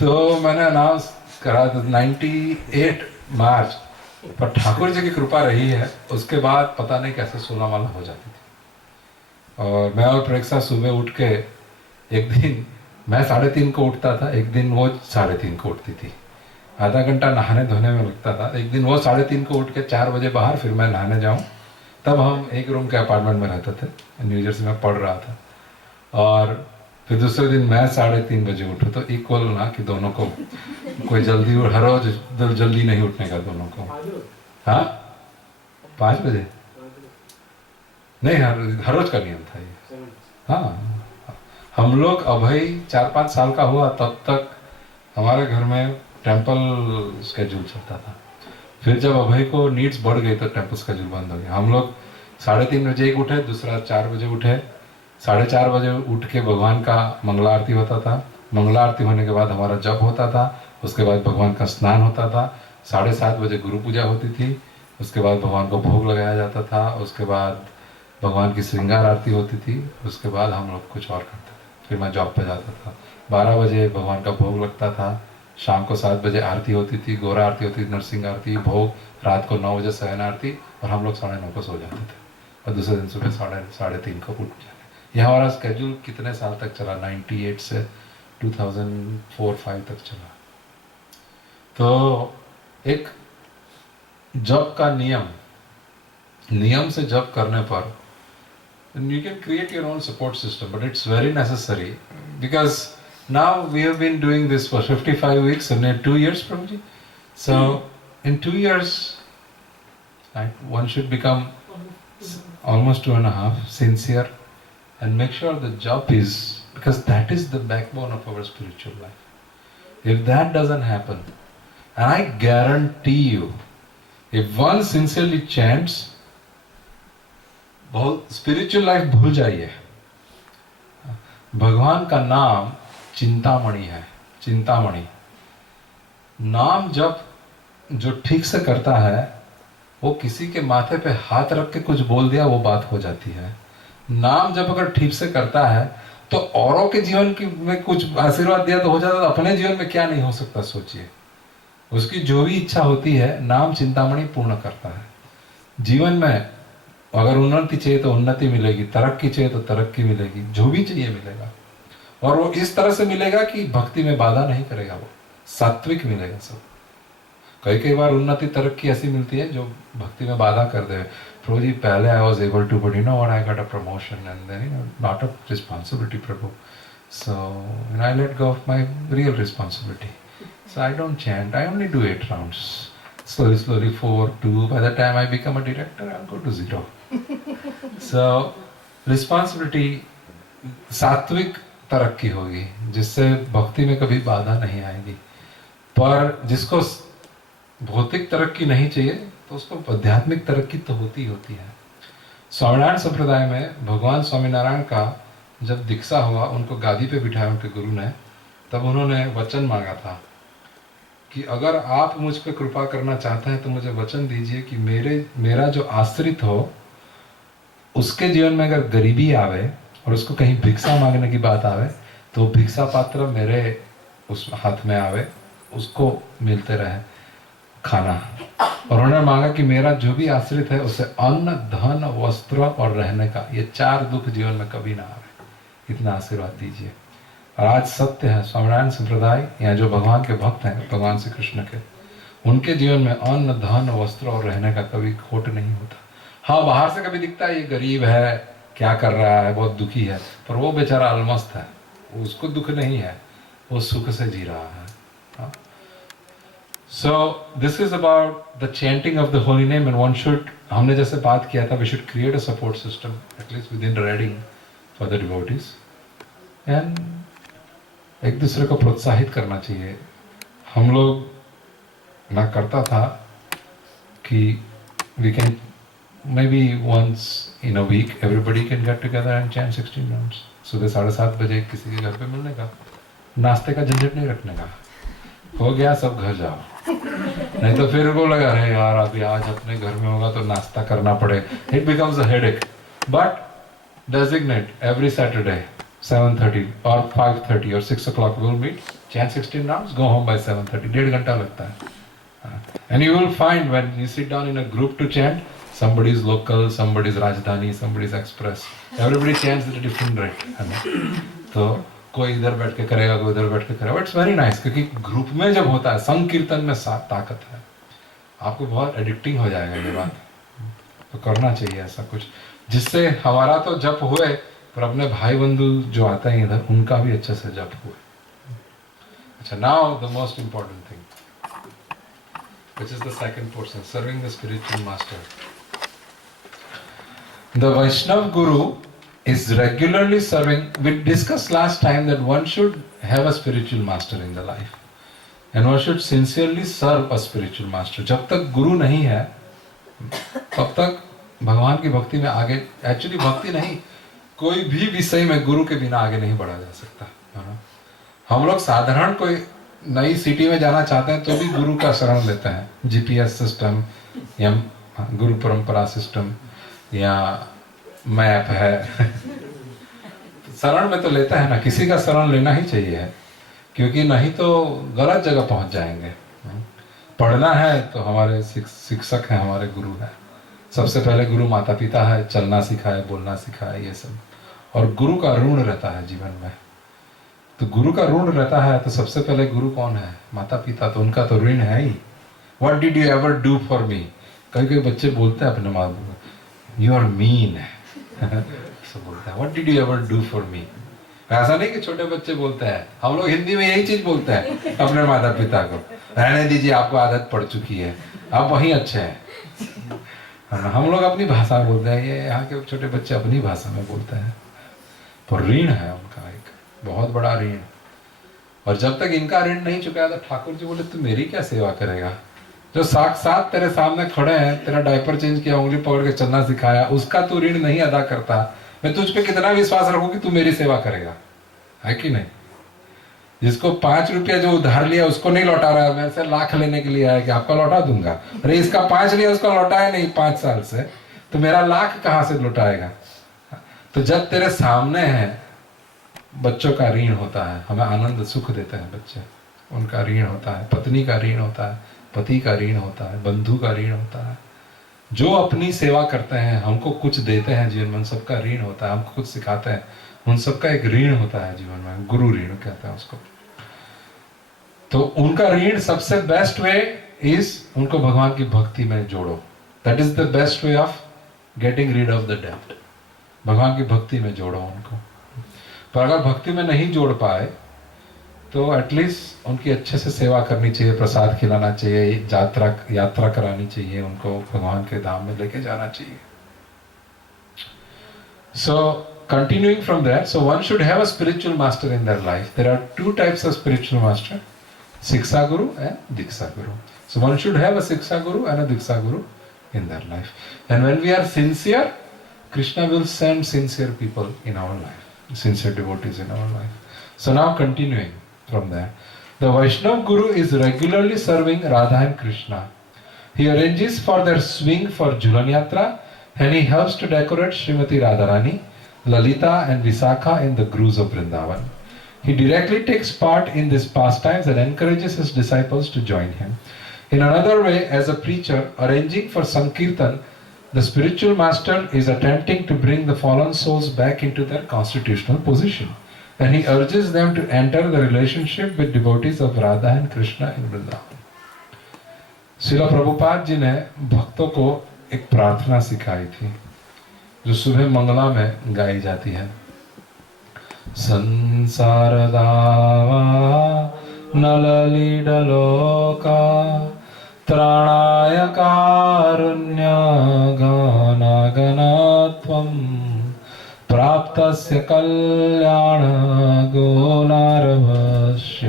तो मैंने अनाउंस करा 98 मार्च, पर ठाकुर जी की कृपा रही है, उसके बाद पता नहीं कैसे 16 माला हो जाती थी। और मैं और प्रेक्षा सुबह उठ के, एक दिन मैं 3:30 को उठता था, एक दिन वो 3:30 को उठती थी, आधा घंटा नहाने धोने में लगता था। एक दिन वो 3:30 को उठ के 4 बजे बाहर, फिर मैं नहाने जाऊँ। तब हम एक रूम के अपार्टमेंट में रहते थे, न्यू जर्सी में पढ़ रहा था। और फिर दूसरे दिन मैं 3:30 बजे उठूँ, तो इक्वल ना कि दोनों को कोई जल्दी, हर रोज जल्दी नहीं उठने का दोनों को। हाँ 5 बजे नहीं, हर रोज का नियम था ये। हाँ, हम लोग अभय 4-5 साल का हुआ तब तक हमारे घर में टेम्पल स्केड्यूल चलता था। फिर जब अभय को नीड्स बढ़ गई तो टेम्पल स्केड्यूल बंद हो गया। हम लोग 3:30 बजे एक उठे, दूसरा 4 बजे उठे। 4:30 बजे उठ के भगवान का मंगला आरती होता था, मंगला आरती होने के बाद हमारा जप होता था, उसके बाद भगवान का स्नान होता था। 7:30 बजे गुरु पूजा होती थी, उसके बाद भगवान को भोग लगाया जाता था, उसके बाद भगवान की श्रृंगार आरती होती थी, उसके बाद हम लोग कुछ और करते थे। फिर मैं जॉब पे जाता था। 12 बजे भगवान का भोग लगता था, शाम को 7 बजे आरती होती थी, गौरा आरती होती थी, नरसिंह आरती, भोग, रात को 9 बजे शयन आरती, और हम लोग 9:30 को सो जाते थे, और दूसरे दिन सुबह 3:30 को उठ जाते। यह हमारा स्केड्यूल कितने साल तक चला, 98 से 2004-05 तक चला। तो एक जॉब का नियम से जॉब करने पर you can create your own support system, but it's very necessary, because now we have been doing this for 55 weeks and 2 years probably. So in 2 years, one should become almost 2.5 sincere and make sure the job is, because that is the backbone of our spiritual life. If that doesn't happen, and I guarantee you, if one sincerely chants, बहुत spiritual life भूल जाइए। भगवान का नाम चिंतामणि है, चिंतामणि। नाम जब जो ठीक से करता है, वो किसी के माथे पे हाथ रख के कुछ बोल दिया वो बात हो जाती है। नाम जब अगर ठीक से करता है तो औरों के जीवन की में कुछ आशीर्वाद दिया तो हो जाता, तो अपने जीवन में क्या नहीं हो सकता सोचिए। उसकी जो भी इच्छा होती है नाम चिंतामणि पूर्ण करता है। जीवन में अगर उन्नति चाहिए तो उन्नति मिलेगी, तरक्की चाहिए तो तरक्की मिलेगी, जो भी चाहिए मिलेगा। और वो इस तरह से मिलेगा कि भक्ति में बाधा नहीं करेगा, वो सात्विक मिलेगा सब। कई बार उन्नति तरक्की ऐसी मिलती है जो भक्ति में बाधा कर दे। प्रभु जी पहले I was able to, but you know what, I got a promotion and then you know not a responsibility Prabhu, so I let go of my real responsibility, so I don't chant, I only do 8 rounds, slowly 4, 2, by the time I become a director I'll go to 0. So responsibility, सात्विक तरक्की होगी जिससे भक्ति में कभी बाधा नहीं आएगी। पर जिसको भौतिक तरक्की नहीं चाहिए तो उसको आध्यात्मिक तरक्की तो होती है। स्वामीनारायण संप्रदाय में भगवान स्वामीनारायण का जब दीक्षा हुआ, उनको गादी पे बिठाया उनके गुरु ने, तब उन्होंने वचन मांगा था कि अगर आप मुझ पर कृपा करना चाहते हैं तो मुझे वचन दीजिए कि मेरा जो आश्रित हो उसके जीवन में अगर गरीबी आवे और उसको कहीं भिक्षा मांगने की बात आवे तो भिक्षा पात्र मेरे उस हाथ में आवे, उसको मिलते रहे खाना। और उन्होंने मांगा कि मेरा जो भी आश्रित है उसे अन्न, धन, वस्त्र और रहने का, ये 4 दुख जीवन में कभी ना आवे, इतना आशीर्वाद दीजिए। और आज सत्य है, स्वामीनारायण संप्रदाय या जो भगवान के भक्त हैं भगवान श्री कृष्ण के, उनके जीवन में अन्न, धन, वस्त्र और रहने का कभी खोट नहीं होता। हाँ, बाहर से कभी दिखता है ये गरीब है, क्या कर रहा है, बहुत दुखी है, पर वो बेचारा अलमस्त है, उसको दुख नहीं है, वो सुख से जी रहा है। So this is about the chanting of the holy name, and one should, हमने जैसे बात किया था, we should create a support system at least within Reading for the devotees, and एक दूसरे को प्रोत्साहित करना चाहिए। हम लोग, मैं करता था कि we can maybe once in a week everybody can get together and chant 16 rounds। सुबह 7:30 बजे किसी के घर पे मिलने का, नाश्ते का झंझट नहीं रखने का, हो गया सब घर जाओ, नहीं तो फिर वो लगा रहे यार अभी आज अपने घर में होगा तो नाश्ता करना पड़े, it becomes a headache। But designate every Saturday 7:30 or 5:30 or 6 o'clock we'll meet, chant 16 rounds, go home by 7:30, 1.5 घंटा लगता है। And you will find when you sit down in a group to chant, somebody is local, somebody is Rajdhani, somebody is Express, everybody chants at a different rate, है ना? तो कोई इधर बैठ के करेगा, कोई इधर बैठ के करेगा, इट्स वेरी नाइस, क्योंकि ग्रुप में जब होता है, संकीर्तन में ताकत है, आपको बहुत एडिक्टिंग हो जाएगा ये बात। तो करना चाहिए ऐसा कुछ जिससे हमारा तो जप हुए पर अपने भाई बंधु जो आते हैं इधर उनका भी अच्छे से जप हुए। अच्छा, now the most important thing which is the second portion, serving the spiritual master. The Vaishnav Guru is regularly serving. We discussed last time that one should have a spiritual master in the life and one should sincerely serve a spiritual master. जब तक गुरु नहीं है तब तक भगवान की भक्ति में आगे, एक्चुअली भक्ति नहीं, कोई भी विषय में गुरु के बिना आगे नहीं बढ़ा जा सकता। हम लोग साधारण कोई नई सिटी में जाना चाहते हैं तो भी गुरु का शरण लेते हैं, जीपीएस सिस्टम या गुरु परंपरा सिस्टम या मैप है शरण में तो लेता है ना, किसी का शरण लेना ही चाहिए, क्योंकि नहीं तो गलत जगह पहुंच जाएंगे। पढ़ना है तो हमारे शिक्षक हैं, हमारे गुरु हैं। सबसे पहले गुरु माता पिता है, चलना सिखाए, बोलना सिखाए, ये सब। और गुरु का ऋण रहता है जीवन में, तो गुरु का ऋण रहता है तो सबसे पहले गुरु कौन है? माता पिता, तो उनका तो ऋण है ही। What did you ever do for me? कई बच्चे बोलते हैं अपने माँ बाप को, you are mean सब बोलते हैं, What did you ever do for me? ऐसा नहीं कि छोटे बच्चे बोलते हैं, हम लोग हिंदी में यही चीज बोलते हैं अपने माता पिता को, रहने दीजिए आपको आदत पड़ चुकी है, आप वहीं अच्छे हैं। हम लोग अपनी भाषा में बोलते हैं, ये यहाँ के छोटे बच्चे अपनी भाषा में बोलते हैं। पर ऋण है उनका एक बहुत बड़ा ऋण, और जब तक इनका ऋण नहीं चुका तो ठाकुर जी बोले तू मेरी क्या सेवा करेगा? जो साक्षात तेरे सामने खड़े हैं, तेरा डायपर चेंज किया, उंगली पकड़ के चलना सिखाया, उसका तू ऋण नहीं अदा करता, मैं तुझ पे कितना विश्वास रखूं कि तू मेरी सेवा करेगा, है कि नहीं? जिसको 5 रुपया जो उधार लिया उसको नहीं लौटा रहा है, मेरे से लाख लेने के लिए आया कि आपका लौटा दूंगा। अरे इसका 5 लिया, उसका लौटाया नहीं 5 साल से, तो मेरा लाख कहाँ से लौटाएगा? तो जब तेरे सामने है, बच्चों का ऋण होता है, हमें आनंद सुख देते हैं बच्चे, उनका ऋण होता है, पत्नी का ऋण होता है, पति का ऋण होता है, बंधु का ऋण होता है, जो अपनी सेवा करते हैं, हमको कुछ देते हैं जीवन में, उन सबका ऋण होता है, हमको कुछ सिखाते हैं, उन सबका एक ऋण होता है जीवन में, गुरु ऋण कहते हैं उसको। तो उनका ऋण सबसे बेस्ट वे इज उनको भगवान की भक्ति में जोड़ो। That is the best way of getting read of the डेब्ट। भगवान की भक्ति में जोड़ो उनको। पर अगर भक्ति में नहीं जोड़ पाए तो एटलीस्ट उनकी अच्छे से सेवा करनी चाहिए, प्रसाद खिलाना चाहिए, यात्रा करानी चाहिए, उनको भगवान के धाम में लेके जाना चाहिए। So continuing from that, so one should have a spiritual master in their life. There are two types of spiritual master, Siksha Guru and Diksha Guru. So one should have a Siksha Guru and a Diksha Guru in their life. And when we are sincere, Krishna will send sincere people in our life, sincere devotees in our life. So now continuing from there, the Vaishnav Guru is regularly serving Radha and Krishna. He arranges for their swing for Jhulan Yatra, and he helps to decorate Srimati Radharani, Lalita and Visakha in the grooves of Vrindavan. He directly takes part in these pastimes and encourages his disciples to join him. In another way, as a preacher arranging for Sankirtan, the spiritual master is attempting to bring the fallen souls back into their constitutional position, and he urges them to enter the relationship with devotees of Radha and Krishna in Vrindavan. Srila Prabhupada ji ने भक्तों को एक प्रार्थना सिखाई थी जो सुबह मंगला में गाई जाती है। संसार दावा नललीडलोका त्राणाय कारुण्य गणागणत्वं प्राप्तस्य कल्याण गुणार्भस्य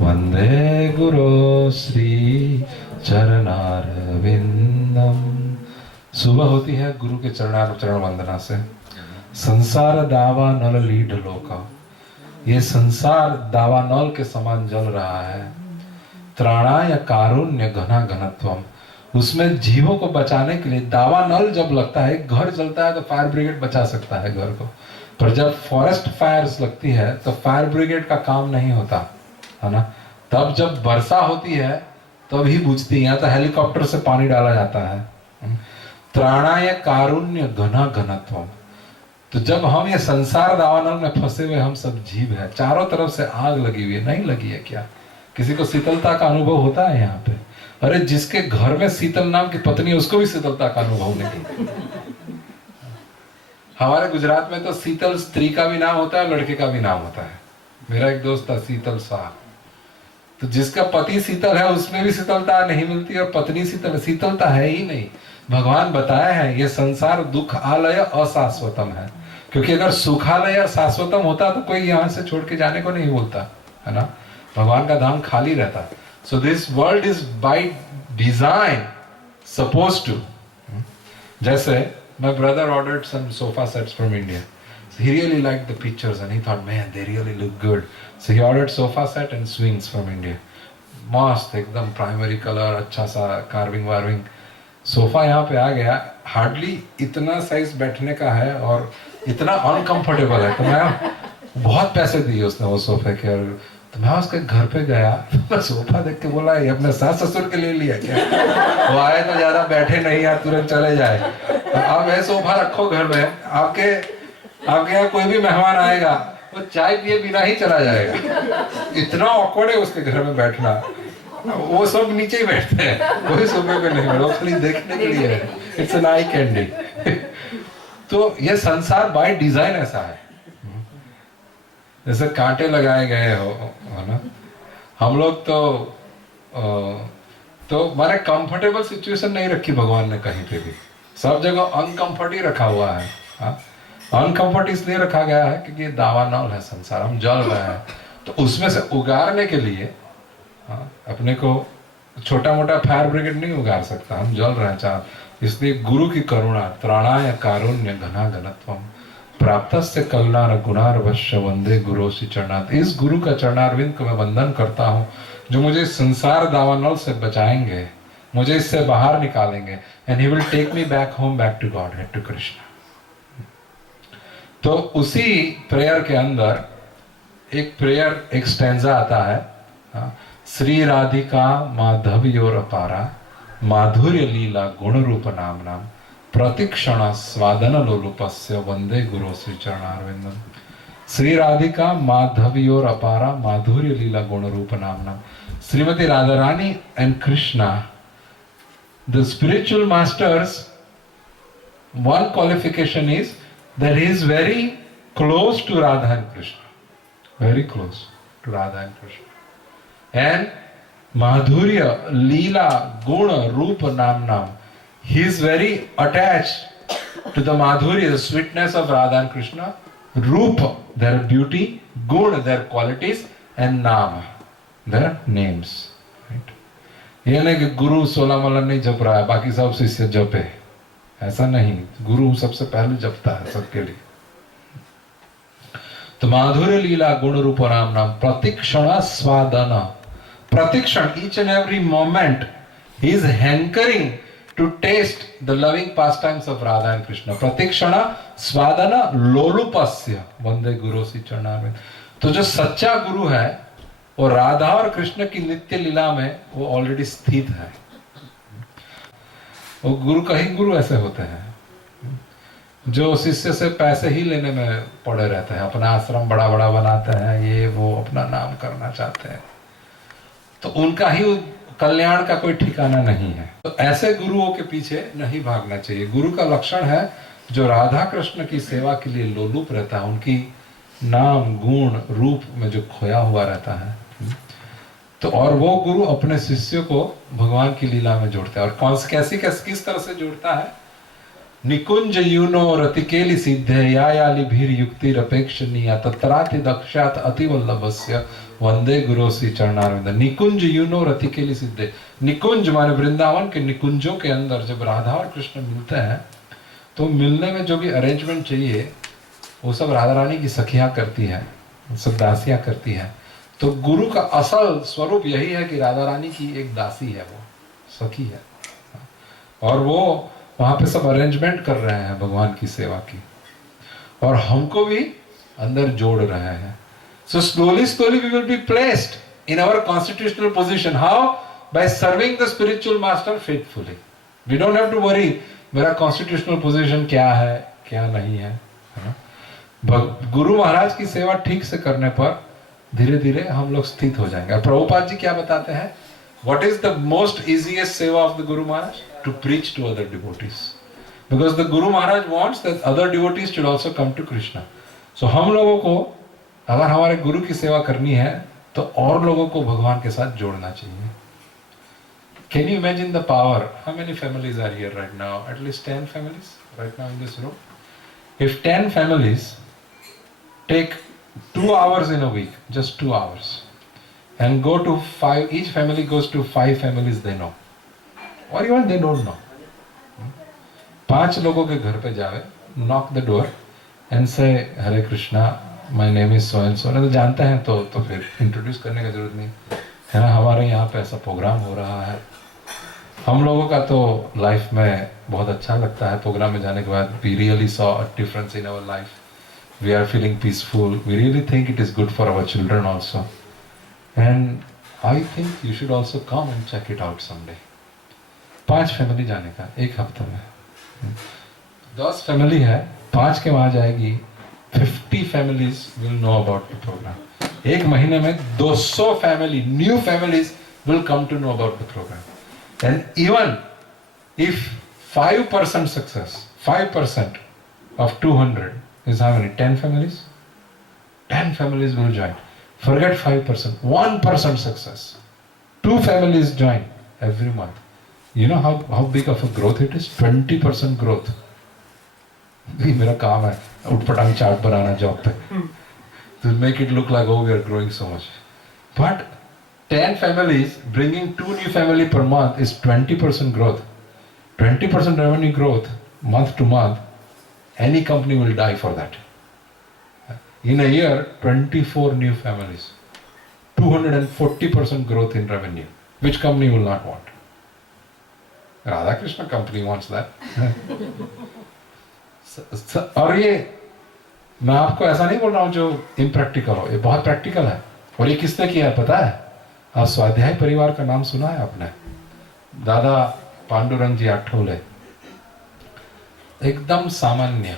वंदे गुरो श्री चरणारविंदम। सुबह होती है गुरु के चरण वंदना से। संसार दावा नल लीड लोका, ये संसार दावानल के समान जल रहा है। त्राणाय कारुण्य घना घनत्वम, उसमें जीवों को बचाने के लिए दावानल जब लगता है, घर जलता है तो फायर ब्रिगेड बचा सकता है घर को, पर जब फॉरेस्ट फायर्स लगती है तो फायर ब्रिगेड का काम नहीं होता है ना। तब जब वर्षा होती है तभी बुझती है, तो हेलीकॉप्टर से पानी डाला जाता है। त्राणाय कारुण्य घना घनत्वम, तो जब हम ये संसार दावानल में फंसे हुए हम सब जीव हैं, चारों तरफ से आग लगी हुई है, नहीं लगी है क्या? किसी को शीतलता का अनुभव होता है यहाँ पे? अरे जिसके घर में शीतल नाम की पत्नी है उसको भी शीतलता का अनुभव नहीं। हमारे गुजरात में तो शीतल स्त्री का भी नाम होता है, लड़के का भी नाम होता है। मेरा एक दोस्त था शीतल शाह, तो जिसका पति शीतल है उसमें भी शीतलता नहीं मिलती और पत्नी शीतल, शीतलता है ही नहीं। भगवान बताया है ये संसार दुख आलय अशाश्वतम है, क्योंकि अगर सुखालय और शाश्वतम होता तो कोई यहाँ से छोड़ के जाने को नहीं बोलता है ना। भगवान का धाम खाली रहता। So this world is by design suppose to, जैसे my brother ordered some sofa sets from India. So he really liked the pictures and he thought, man, they really look good. So he ordered sofa set and swings from India. मस्त एकदम primary colour, अच्छा सा carving वार्विंग sofa यहाँ पे आ गया। Hardly इतना size बैठने का है और इतना अनकंफर्टेबल है। तो मैं बहुत पैसे दिए उसने वो सोफे के, और तो मैं उसके घर पे गया, तो सोफा देख के बोला ये अपने सास ससुर के लिए लिया क्या? वो आए तो ज्यादा बैठे नहीं, यार तुरंत चले जाए। तो आप ये सोफा रखो घर में, आपके यहाँ कोई भी मेहमान आएगा वो चाय पिए बिना ही चला जाएगा। इतना ऑकवर्ड है उसके घर में बैठना। वो सब नीचे ही बैठते हैं, कोई सोफे पे नहीं बैठे, खाली देखने के लिए है। It's an eye candy. तो ये संसार बाय डिजाइन ऐसा है, जैसे कांटे लगाए गए हो ना। हम लोग तो माने कंफर्टेबल सिचुएशन नहीं रखी भगवान ने कहीं पे भी, सब जगह अनकंफर्ट ही रखा हुआ है। अनकंफर्ट इसलिए रखा गया है क्योंकि दावानल है संसार, हम जल रहे हैं। तो उसमें से उगारने के लिए अपने को छोटा मोटा फायर ब्रिगेड नहीं उगार सकता, हम जल रहे हैं चार। इसलिए गुरु की करुणा, त्राणाय कारुण्य घना घनत्वम प्राप्तस्य कल्याण गुणार्भस्य वंदे गुरु श्री चरणार्विंद। इस गुरु का चरणारविंद को मैं वंदन करता हूँ जो मुझे संसार दावानल से बचाएंगे, मुझे इससे बाहर निकालेंगे। And he will take me back home, back to Godhead, to Krishna. तो उसी प्रेयर के अंदर एक प्रेयर एक स्टैंजा आता है, हाँ, श्री राधिका माधव्योर अपारा माधुर्य लीला गुण रूप नाम नाम प्रतिक्षण स्वादन लोलुपस्य वंदे गुरु श्री चरणारविंदम। श्री राधिका माधव्योर अपारा माधुर्य लीला गुण रूप नाम नाम। Shrimati Radha Rani and Krishna, the spiritual masters, one qualification is that he is very close to Radha and Krishna, very close to Radha and Krishna, and Madhurya, Leela, Guna, Rupa, Nam, he is very attached to the Madhurya, the sweetness of Radha and Krishna, Rupa, their beauty, Guna, their qualities, and Nam, their names. Right? ये नहीं कि गुरु सोलह Malan नहीं जप रहा है, बाकी सब शिष्य जपे, ऐसा नहीं। गुरु सबसे पहले जपता है सबके लिए। तो माधुर्य लीला गुण रूप राम नाम प्रतिक्षण स्वादन, प्रतिक्षण, each and every moment he is hankering to taste the loving pastimes of Radha and Krishna. प्रतिक्षण स्वादन लोलुपस्य वंदे गुरु श्री चरणारविंद। तो जो सच्चा गुरु है वो राधा और कृष्ण की नित्य लीला में वो ऑलरेडी स्थित है। वो गुरु, कहीं गुरु ऐसे होते हैं जो शिष्य से पैसे ही लेने में पड़े रहते हैं, अपना आश्रम बड़ा बड़ा बनाते हैं, ये वो अपना नाम करना चाहते हैं, तो उनका ही कल्याण का कोई ठिकाना नहीं है। तो ऐसे गुरुओं के पीछे नहीं भागना चाहिए। गुरु का लक्षण है जो राधा कृष्ण की सेवा के लिए लोलुप रहता है, उनकी नाम गुण रूप में जो खोया हुआ रहता है। तो और वो गुरु अपने शिष्यों को भगवान की लीला में जोड़ता है। और कौन कैसी किस तरह से जोड़ता है? निकुंज यूनो रतिकेली सिद्धे यायाली भीर युक्ति रपेक्षणीय तत्राति दक्षात अतिवल्लभस्य वंदे गुरु श्री चरणारविंद। निकुंज यूनो रतिकेली सिद्धे, निकुंज माने वृंदावन के निकुंजों के अंदर जब राधा और कृष्ण मिलते हैं तो मिलने में जो भी अरेंजमेंट चाहिए वो सब राधा रानी की सखियां करती है, सब दासियां करती है। तो गुरु का असल स्वरूप यही है कि राधा रानी की एक दासी है, वो सखी है, और वो वहां पे सब अरेंजमेंट कर रहे हैं भगवान की सेवा की, और हमको भी अंदर जोड़ रहे हैं। So slowly slowly we will be placed in our constitutional position. How? By serving the spiritual master faithfully. We don't have to worry मेरा कॉन्स्टिट्यूशनल पोजीशन क्या है क्या नहीं है ना? गुरु महाराज की सेवा ठीक से करने पर धीरे धीरे हम लोग स्थित हो जाएंगे। प्रभुपाद जी क्या बताते हैं? What is the most easiest seva of the Guru Maharaj? To preach to other devotees. Because the Guru Maharaj wants that other devotees should also come to Krishna. So हम लोगों को अगर हमारे गुरु की सेवा करनी है तो और लोगों को भगवान के साथ जोड़ना चाहिए। Can you imagine the power? How many families are here right now? At least 10 families right now in this room. If 10 families take 2 hours in a week, just 2 hours, and go to 5, each family goes to 5 families they know, or even they don't know. 5 लोगों के घर पे जावे, knock the door and say Hare Krishna, my name is so and so। तो जानते हैं तो फिर इंट्रोड्यूस करने की जरूरत नहीं है ना। हमारे यहाँ पे ऐसा प्रोग्राम हो रहा है, हम लोगों का तो लाइफ में बहुत अच्छा लगता है। प्रोग्राम में जाने के बाद we really saw a difference in our life. We are feeling peaceful. We really think it is good for our children also. And I think you should also come and check it out someday. 5 family जाने का एक हफ्ते में। 10 family है, 5 के वहां जाएगी, 50 families will know about the program. एक महीने में 200 family, new families will come to know about the program. And even if 5% success, 5% of 200 is how many? 10 families? 10 families will join. Forget 5%, 1% success. 2 families join every month. You know how big of a growth it is? 20% growth. ये मेरा काम है, उठपटांग chart बनाना job पे, to make it look like, oh, we are growing so much. But 10 families bringing 2 new family per month is 20% growth. 20% revenue growth month to month. Any company will die for that. In a year, 24 new families, 240% growth in revenue. Which company will not want? Radha Krishna company wants that. और ये मैं आपको ऐसा नहीं बोल रहा हूँ जो इम्प्रैक्टिकल हो, ये बहुत प्रैक्टिकल है। और ये किसने किया है पता है? आप स्वाध्याय परिवार का नाम सुना है आपने? दादा पांडुरंग जी आठवले, एकदम सामान्य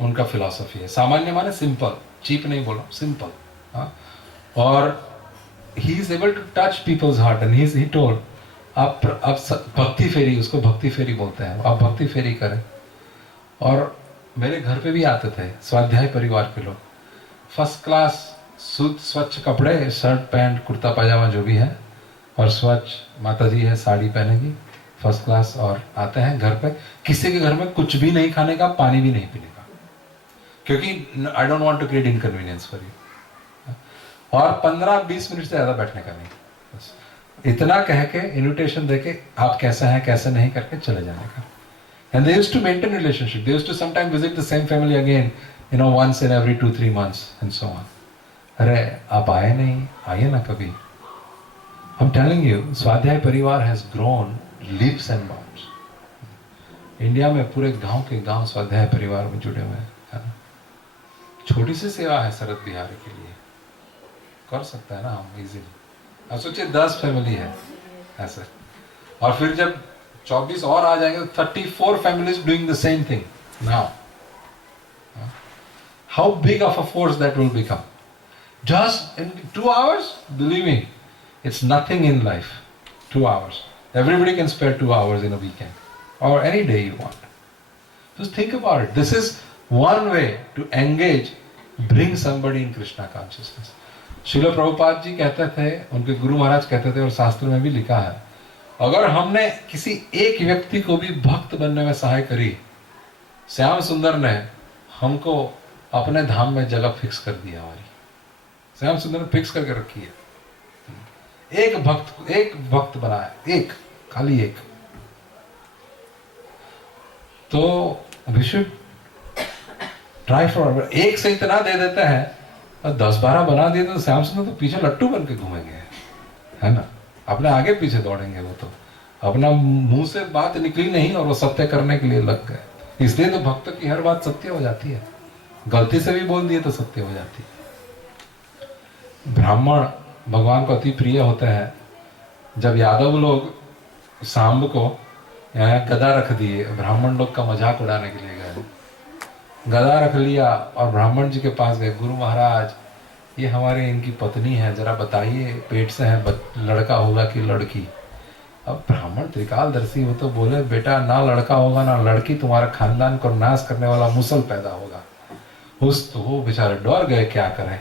उनका फिलॉसफी है। सामान्य माने सिंपल, चीप नहीं बोल रहा, सिंपल। हाँ, और he is able to touch people's heart and he told आप भक्ति फेरी, उसको भक्ति फेरी बोलते हैं, आप भक्ति फेरी करें। और मेरे घर पे भी आते थे स्वाध्याय परिवार के लोग, फर्स्ट क्लास शुद्ध स्वच्छ कपड़े, शर्ट पैंट कुर्ता पाजामा जो भी है, और स्वच्छ माता जी है साड़ी पहनेगी, फर्स्ट क्लास, और आते हैं घर पे। किसी के घर में कुछ भी नहीं खाने का, पानी भी नहीं पीने का, क्योंकि I don't want to create inconvenience for you. और 15-20 मिनट से ज्यादा बैठने का नहीं, बस इतना कह के इन्विटेशन देके आप कैसे हैं कैसे नहीं करके चले जाने का। And they used to maintain relationship. They used to sometimes visit the same family again, once in every 2-3 months and so on. अरे आप आए नहीं, आइए ना कभी। I'm telling you, स्वाध्याय परिवार has grown leaps and bounds. India में पूरे गांव के गांव स्वाध्याय परिवार में जुड़े हुए हैं। छोटी सी सेवा है शरद बिहारी के लिए, कर सकता है ना हम इजीली। अब सोचिए 10 फैमिली है ऐसे, और फिर जब 24 और आ जाएंगे, 34 families doing the same thing now. How big of a force that will become? Just in 2 hours, believe me, it's nothing in life. 2 hours. Everybody can spare 2 hours in a weekend or any day you want. Just think about it. This is one way to engage, bring somebody in Krishna consciousness. Srila Prabhupada ji कहते थे, उनके गुरु महाराज कहते थे, और शास्त्र में भी लिखा है, अगर हमने किसी एक व्यक्ति को भी भक्त बनने में सहाय करी, श्याम सुंदर ने हमको अपने धाम में जगह फिक्स कर दी हमारी। श्याम सुंदर ने फिक्स करके रखी है। एक भक्त बनाया, एक, खाली एक। तो वी शुड ट्राई फॉर, एक से इतना दे देते हैं, और 10-12 बना दिए तो श्याम सुंदर तो पीछे लट्टू बन के घूमेंगे, है ना? अपने आगे पीछे दौड़ेंगे। वो तो अपना मुंह से बात निकली नहीं और वो सत्य करने के लिए लग गए। इसलिए तो भक्त की हर बात सत्य हो जाती है, गलती से भी बोल दिए तो सत्य हो जाती है। ब्राह्मण भगवान को अति प्रिय होते हैं। जब यादव लोग सांब को यहाँ गदा रख दिए, ब्राह्मण लोग का मजाक उड़ाने के लिए गए, गदा रख लिया और ब्राह्मण जी के पास गए, गुरु महाराज ये हमारे इनकी पत्नी है, जरा बताइए पेट से है, लड़का होगा कि लड़की? अब ब्राह्मण त्रिकालदर्शी हो तो बोले, बेटा ना लड़का होगा ना लड़की, तुम्हारा खानदान को नाश करने वाला मुसल पैदा होगा। उस तो वो बेचारे डर गए, क्या करें।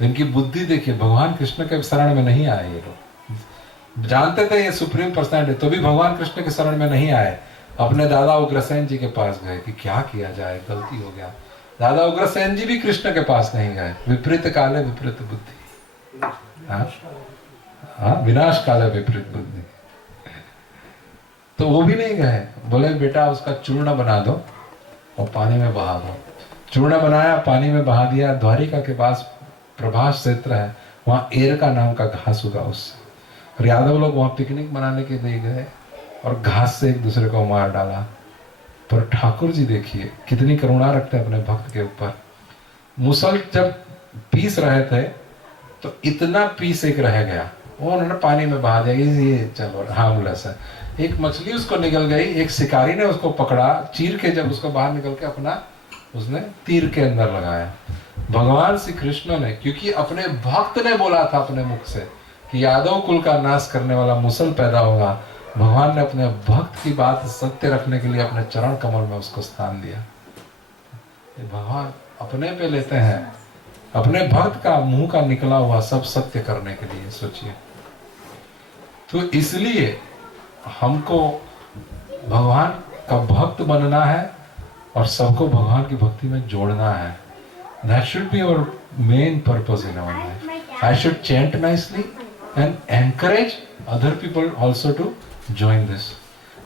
इनकी बुद्धि देखिए, भगवान कृष्ण के शरण में नहीं आए ये लोग। जानते थे ये सुप्रीम पर्सनैलिटी, तो भी भगवान कृष्ण के शरण में नहीं आए। अपने दादा उग्रसेन जी के पास गए कि क्या किया जाए, गलती हो गया। दादा उग्रसेन जी भी कृष्ण के पास नहीं गए। विपरीत काले विपरीत बुद्धि, हाँ, विनाश काले विपरीत बुद्धि। तो वो भी नहीं गए, बोले बेटा उसका चूर्ण बना दो और पानी में बहा दो। चूर्ण बनाया, पानी में बहा दिया। द्वारिका के पास प्रभास क्षेत्र है, वहाँ एरका नाम का घास उगा उससे, और यादव लोग वहाँ पिकनिक मनाने के लिए गए और घास से एक दूसरे को मार डाला। पर ठाकुर जी देखिए कितनी करुणा रखते हैं अपने भक्त के ऊपर। मुसल जब पीस रहे थे तो इतना पीस एक रह गया, वो उन्होंने पानी में बहा दिया, ये चलो हार्मलेस है। एक मछली उसको निकल गई, एक शिकारी ने उसको पकड़ा, चीर के जब उसको बाहर निकल के अपना उसने तीर के अंदर लगाया। भगवान श्री कृष्ण ने, क्योंकि अपने भक्त ने बोला था अपने मुख से कि यादव कुल का नाश करने वाला मुसल पैदा होगा, भगवान ने अपने भक्त की बात सत्य रखने के लिए अपने चरण कमल में उसको स्थान दिया। ये भगवान अपने पे लेते हैं, अपने भक्त का मुंह का निकला हुआ सब सत्य करने के लिए। सोचिए, तो इसलिए हमको भगवान का भक्त बनना है और सबको भगवान की भक्ति में जोड़ना है। That should be our main purpose in our life. I should chant nicely and encourage other people also to join this.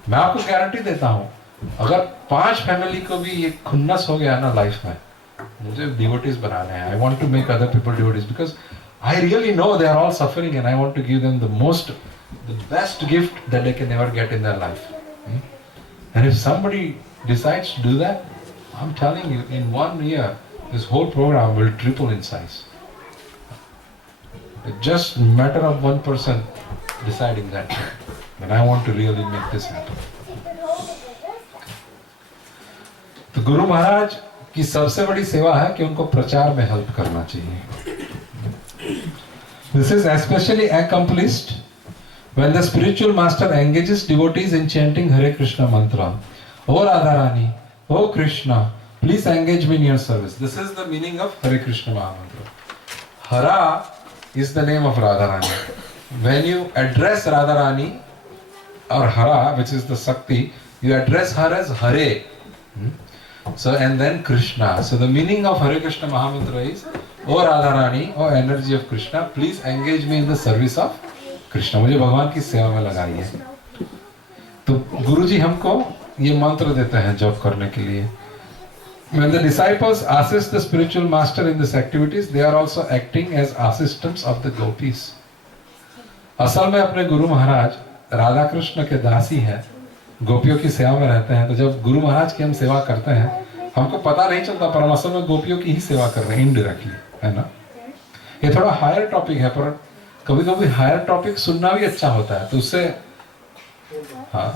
मैं आपको गारंटी देता हूँ, अगर 5 फैमिली को भी ये खुन्नस हो गया ना लाइफ में, मुझे डिवोटीज बनाने हैं, I want to make other people devotees because I really know they are all suffering and I want to give them the best gift that they can ever get in their life. And if somebody decides to do that, I'm telling you, in 1 year, this whole program will triple in size. It's just matter of one person deciding that. But I want to really make this happen. तो गुरु महाराज की सबसे बड़ी सेवा है कि उनको प्रचार में हेल्प करना चाहिए. This is especially accomplished when the spiritual master engages devotees in chanting Hare Krishna mantra. Oh Radharani, oh Krishna, please engage me in your service. This is the meaning of Hare Krishna Mahamantra. Hara is the name of Radharani. When you address Radharani or Hara, which is the Sakti, you address her as Hare. So and then Krishna. So the meaning of Hare Krishna Mahamantra is, O Radharani, O energy of Krishna, please engage me in the service of Krishna. मुझे भगवान की सेवा में लगाइए. तो गुरुजी हमको ये मंत्र देते हैं जॉब करने के लिए. When the disciples assist the spiritual master in these activities, they are also acting as assistants of the gopis. असल में अपने गुरु महाराज राधा कृष्ण के दासी हैं, गोपियों की सेवा में रहते हैं. तो जब गुरु महाराज की हम सेवा करते हैं, हमको पता नहीं चलता, पर हम असल में गोपियों की ही सेवा कर रहे हैं इनडायरेक्टली, है ना. ये थोड़ा हायर टॉपिक है, पर कभी कभी हायर टॉपिक सुनना भी अच्छा होता है. तो उससे हाँ,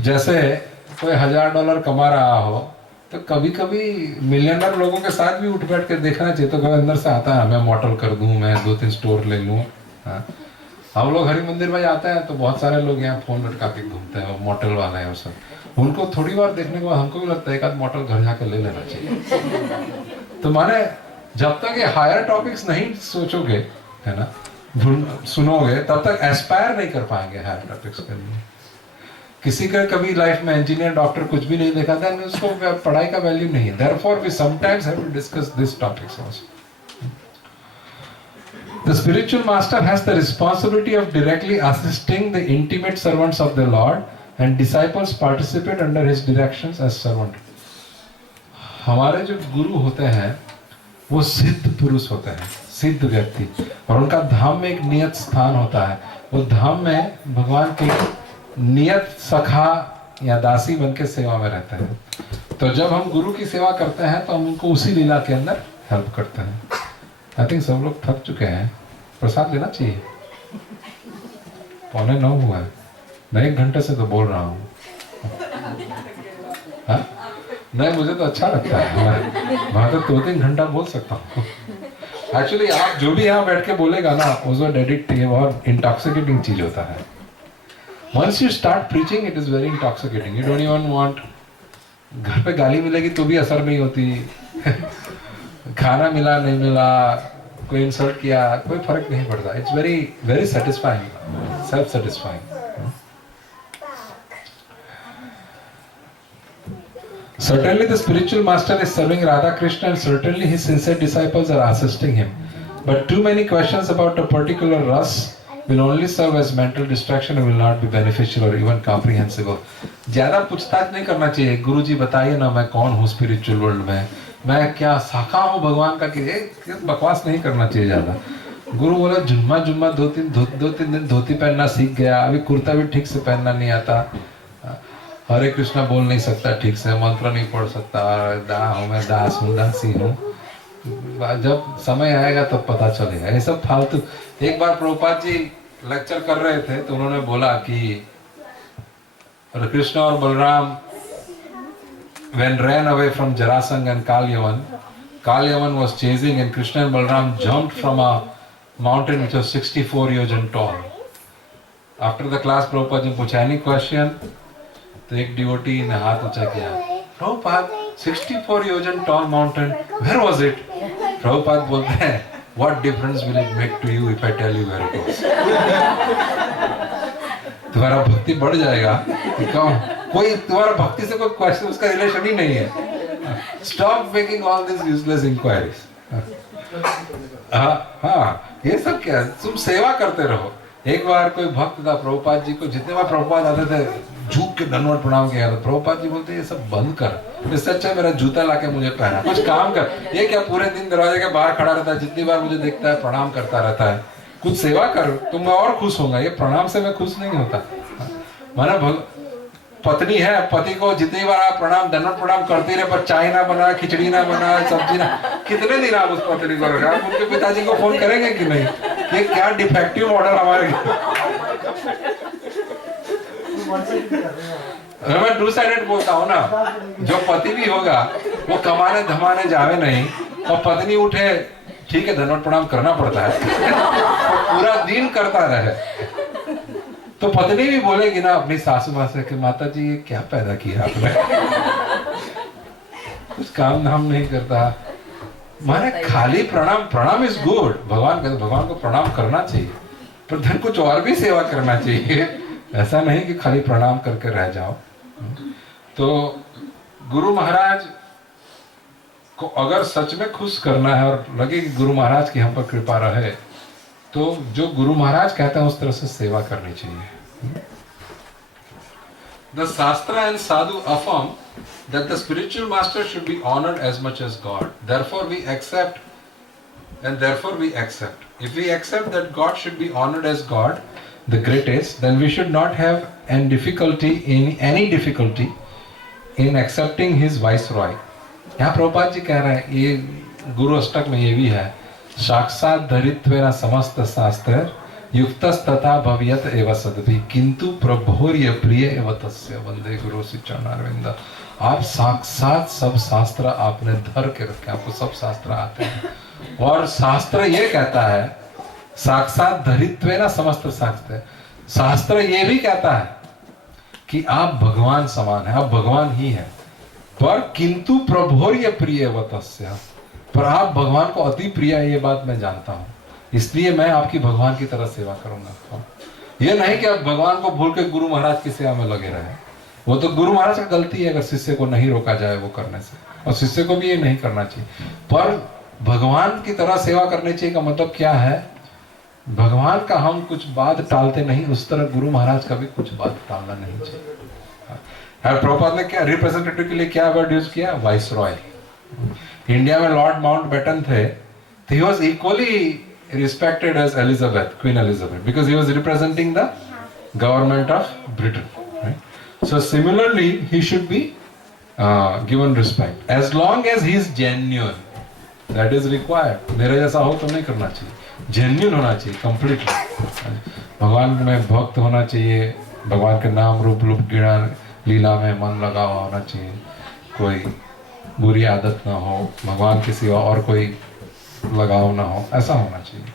जैसे कोई $1000 कमा रहा हो, तो कभी कभी मिलियनर लोगों के साथ भी उठ बैठ के देखना चाहिए. तो कभी अंदर से आता है मैं मॉडल कर दूं, मैं 2-3 स्टोर ले लूं. हम लोग हरि मंदिर में जाते हैं तो बहुत सारे लोग यहाँ फोन लटका के घूमते हैं, मॉडल वाले हैं और सब. उनको थोड़ी बार देखने के बाद हमको भी लगता है एक आध मॉडल घर जाके ले लेना चाहिए. तो माने जब तक ये हायर टॉपिक्स नहीं सोचोगे, है ना, सुनोगे, तब तक एस्पायर नहीं कर पाएंगे हायर टॉपिक्स के लिए. किसी का कभी लाइफ में इंजीनियर डॉक्टर कुछ भी नहीं देखा था, उसको पढ़ाई का वैल्यू नहीं है. Therefore we sometimes have to discuss these topics also. The spiritual master has the responsibility of directly assisting the intimate servants of the Lord, and disciples participate under his directions as servant. हमारे जो गुरु होते हैं वो सिद्ध पुरुष होते हैं, सिद्ध व्यक्ति, और उनका धाम में एक नियत स्थान होता है. वो धाम में भगवान के नियत सखा या दासी बन के सेवा में रहते हैं. तो जब हम गुरु की सेवा करते हैं तो हम उनको उसी लीला के अंदर हेल्प करते हैं. आई थिंक सब लोग थक चुके हैं, प्रसाद लेना चाहिए. 8:45 हुआ है, मैं 1 घंटे से तो बोल रहा हूँ. नहीं, मुझे तो अच्छा लगता है, मैं तो 2-3 घंटा बोल सकता हूँ. एक्चुअली आप जो भी यहाँ बैठ के बोलेगा ना, वो एडिक्ट, ये बहुत इंटॉक्सिकेटिंग चीज होता है. Once you start preaching, it is very intoxicating. You don't even want. घर पे गाली मिलेगी तो भी असर नहीं होती. खाना मिला नहीं मिला, कोई इंसल्ट किया, कोई फर्क नहीं पड़ता. It's very very satisfying, self-satisfying. Certainly the spiritual master is serving Radha Krishna, and certainly his sincere disciples are assisting him. But too many questions about a particular ras will only serve as mental distraction and will not be beneficial or even comprehensible. ज्यादा पूछताछ नहीं करना चाहिए. गुरुजी बताइए ना, मैं कौन हूँ स्पिरिचुअल वर्ल्ड में, मैं क्या शाखा हूँ भगवान का, कि बकवास नहीं करना चाहिए ज्यादा. गुरु बोला जुम्मा 2-3 दिन धोती पहनना सीख गया, अभी कुर्ता भी ठीक से पहनना नहीं आता, हरे कृष्णा बोल नहीं सकता ठीक से, मंत्र नहीं पढ़ सकता, मैं दास हूँ, दासी हूँ. जब समय आएगा तब पता चलेगा. ये सब फालतू. एक बार प्रभुपाद जी लेक्चर कर रहे थे तो उन्होंने बोला कि कृष्ण और Balram when ran away from Jarasandha and Kalyavan was chasing, and Krishna and Balaram jumped from a mountain which was 64 yojan tall. After the class Prabhupada ji पूछा any question, तो एक डिवोटी ने हाथ ऊंचा किया. Prabhupada 64 yojan tall mountain, where was it? Prabhupada बोलते हैं, what difference will it make to you if I tell you where it was? तुम्हारा भक्ति बढ़ जाएगा. कोई तुम्हारा भक्ति से कोई क्वेश्चन, उसका रिलेशन ही नहीं है. Stop making all these useless inquiries. हाँ, ये सब क्या, तुम सेवा करते रहो. एक बार कोई भक्त था, प्रभुपाद जी को जितने बार प्रभुपाद आते थे झुक के दंडवत प्रणाम किया. तो प्रभुपाद जी बोलते ये सब बंद कर, इससे अच्छा मेरा जूता लाके मुझे पहना, कुछ काम कर. ये क्या पूरे दिन दरवाजे के बाहर खड़ा रहता है, जितनी बार मुझे देखता है प्रणाम करता रहता है. कुछ सेवा कर, तुम और खुश होगा. ये प्रणाम से मैं खुश नहीं होता. माना पत्नी है, पति को जितनी बार आप प्रणाम दंडवत प्रणाम करते रहे, पर चाय ना बना, खिचड़ी ना बना, सब्जी ना, कितने दिन आप उस पत्नी को रखा? आप उनके पिताजी को फोन करेंगे कि नहीं? ये क्या डिफेक्टिव मॉडल हमारे? मैं टू साइडेड बोलता हूँ ना, जो पति भी होगा वो कमाने धमाने जावे नहीं, और पत्नी उठे ठीक है धन्यवाद प्रणाम करना पड़ता है तो पूरा दिन करता रहे, तो पत्नी भी बोलेगी ना अपनी सासू माँ से कि माता जी ये क्या पैदा किया आपने कुछ काम धाम नहीं करता। माने खाली प्रणाम, प्रणाम इज गुड, भगवान कहते भगवान को प्रणाम करना चाहिए, पर धन कुछ और भी सेवा करना चाहिए, ऐसा नहीं कि खाली प्रणाम करके रह जाओ। तो गुरु महाराज को अगर सच में खुश करना है और लगे कि गुरु महाराज की हम पर कृपा रहे, तो जो गुरु महाराज कहते हैं उस तरह से सेवा करनी चाहिए। The Shastra and Sadhu affirm that the spiritual master should be honored as much as God. Therefore we accept, and therefore we accept. If we accept that God should be honored as God, the greatest, then we should not have any difficulty in accepting his viceroy. यहाँ प्रभुपाद जी कह रहे हैं, ये गुरु अष्टक में ये भी है, साक्षात धरित्वेन समस्त शास्त्र युक्तस्तथा भव्यत एव सद्भिः किंतु प्रभोर्य प्रिय एव तस्य वंदे गुरु श्री चरणारविंद। आप साक्षात सब शास्त्र आपने धर के रखे, आपको सब शास्त्र आते हैं, और शास्त्र ये कहता है साक्षात धरित्वेन समस्त शास्त्र, शास्त्र ये भी कहता है कि आप भगवान समान है, आप भगवान ही है, पर किंतु प्रभोर्य प्रिय वतस्य, पर आप भगवान को अति प्रिय है, ये बात मैं जानता हूं, इसलिए मैं आपकी भगवान की तरह सेवा करूंगा। ये नहीं कि आप भगवान को भूल के गुरु महाराज की सेवा में लगे रहे, वो तो गुरु महाराज की गलती है अगर शिष्य को नहीं रोका जाए वो करने से, और शिष्य को भी ये नहीं करना चाहिए, पर भगवान की तरह सेवा करनी चाहिए का मतलब क्या है, भगवान का हम कुछ बात टालते नहीं, उस तरह गुरु महाराज का भी कुछ बात टालना नहीं चाहिए। प्रभुपाद ने क्या रिप्रेजेंटेटिव के लिए क्या वर्ड यूज किया, वाइसरॉय। इंडिया में लॉर्ड माउंटबेटन थे, he was equally respected as Elizabeth, Queen Elizabeth, because he was representing the government of Britain, right? So similarly he should be given respect as long as he is genuine, that is required। मेरे जैसा हो तो नहीं करना चाहिए, genuine होना चाहिए completely, भगवान में भक्त होना चाहिए, भगवान के नाम रूप लीला लीला में मन लगा हुआ होना चाहिए, कोई बुरी आदत ना हो, भगवान के सिवा और कोई लगाव ना हो, ऐसा होना चाहिए।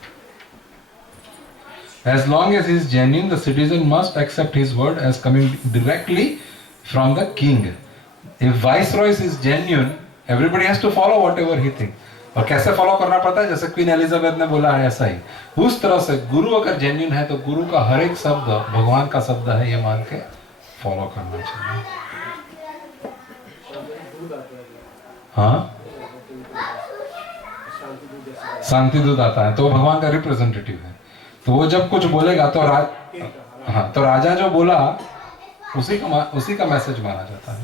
As long as he is genuine, the citizen must accept his word as coming directly from the king. If viceroy is genuine, everybody has to follow whatever he thinks. और कैसे फॉलो करना पड़ता है, जैसे क्वीन एलिजाबेथ ने बोला है ऐसा ही, उस तरह से गुरु अगर जेन्युइन है तो गुरु का हर एक शब्द भगवान का शब्द है ये मान के फॉलो करना चाहिए। हाँ, शांति दूत आता है तो भगवान का रिप्रेजेंटेटिव है, तो वो जब कुछ बोलेगा तो तो राजा जो बोला उसी का मैसेज माना जाता है।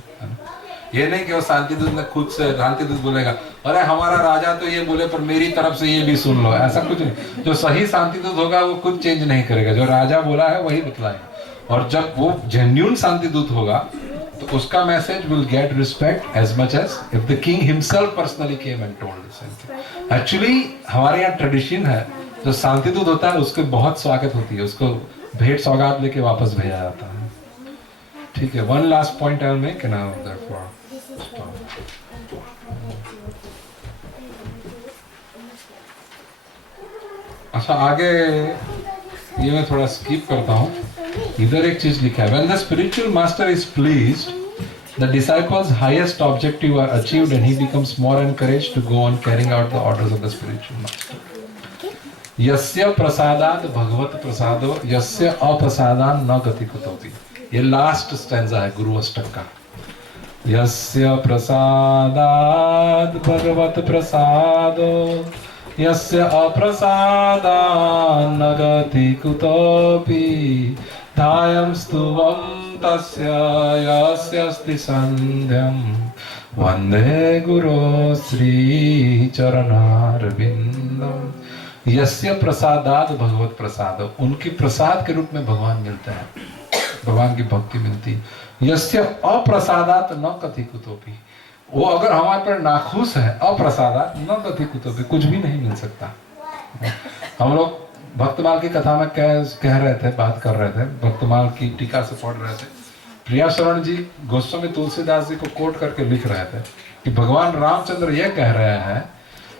ये नहीं कि वो शांति दूत ने खुद से, शांति दूत बोलेगा अरे हमारा राजा तो ये बोले पर मेरी तरफ से ये भी सुन लो, ऐसा कुछ नहीं। जो सही शांति दूत होगा वो कुछ चेंज नहीं करेगा, जो राजा बोला है वही बतलाएगा, और जब वो जेन्युइन शांति दूत होगा तो उसका message will get respect as much as if the king himself personally came and told the same thing. Actually हमारे यहाँ ट्रेडिशन है, जो शांति दूत होता है उसके बहुत स्वागत होती है, उसको भेंट सौगात लेके वापस भेजा जाता है। ठीक है, one last point I will make and I will therefore stop. अच्छा, आगे ये मैं थोड़ा स्किप करता हूँ, इधर एक चीज लिखा है, when the spiritual master is pleased, the disciples' highest objective are achieved and he becomes more encouraged to go on carrying out the orders of the spiritual master. यस्य प्रसादाद भगवत प्रसादो यस्य अप्रसादान न गति कुतोपि। ये लास्ट स्टैंजा है गुरु अष्टक का। यस्य प्रसादाद भगवत प्रसादो यस्य अप्रसादान न गति कुतोपि धायं स्तुवं तस्य यस्यस्ति संध्यं वंदे गुरो श्री चरणारविंदम। यस्य प्रसादाद भगवत प्रसाद, उनकी प्रसाद के रूप में भगवान मिलते हैं। भगवान की भक्ति मिलती है। यस्य अप्रसादात न कथि कुतोपि, वो अगर हमारे पर नाखुश है, अप्रसादात न कथि कुतोपि, कुछ भी नहीं मिल सकता। हम लोग भक्तमाल की कथा में कह रहे थे, बात कर रहे थे, भक्तमाल की टीका से पढ़ रहे थे। प्रिया शरण जी गोस्वामी तुलसीदास जी को कोट करके लिख रहे थे कि भगवान रामचंद्र ये कह रहे हैं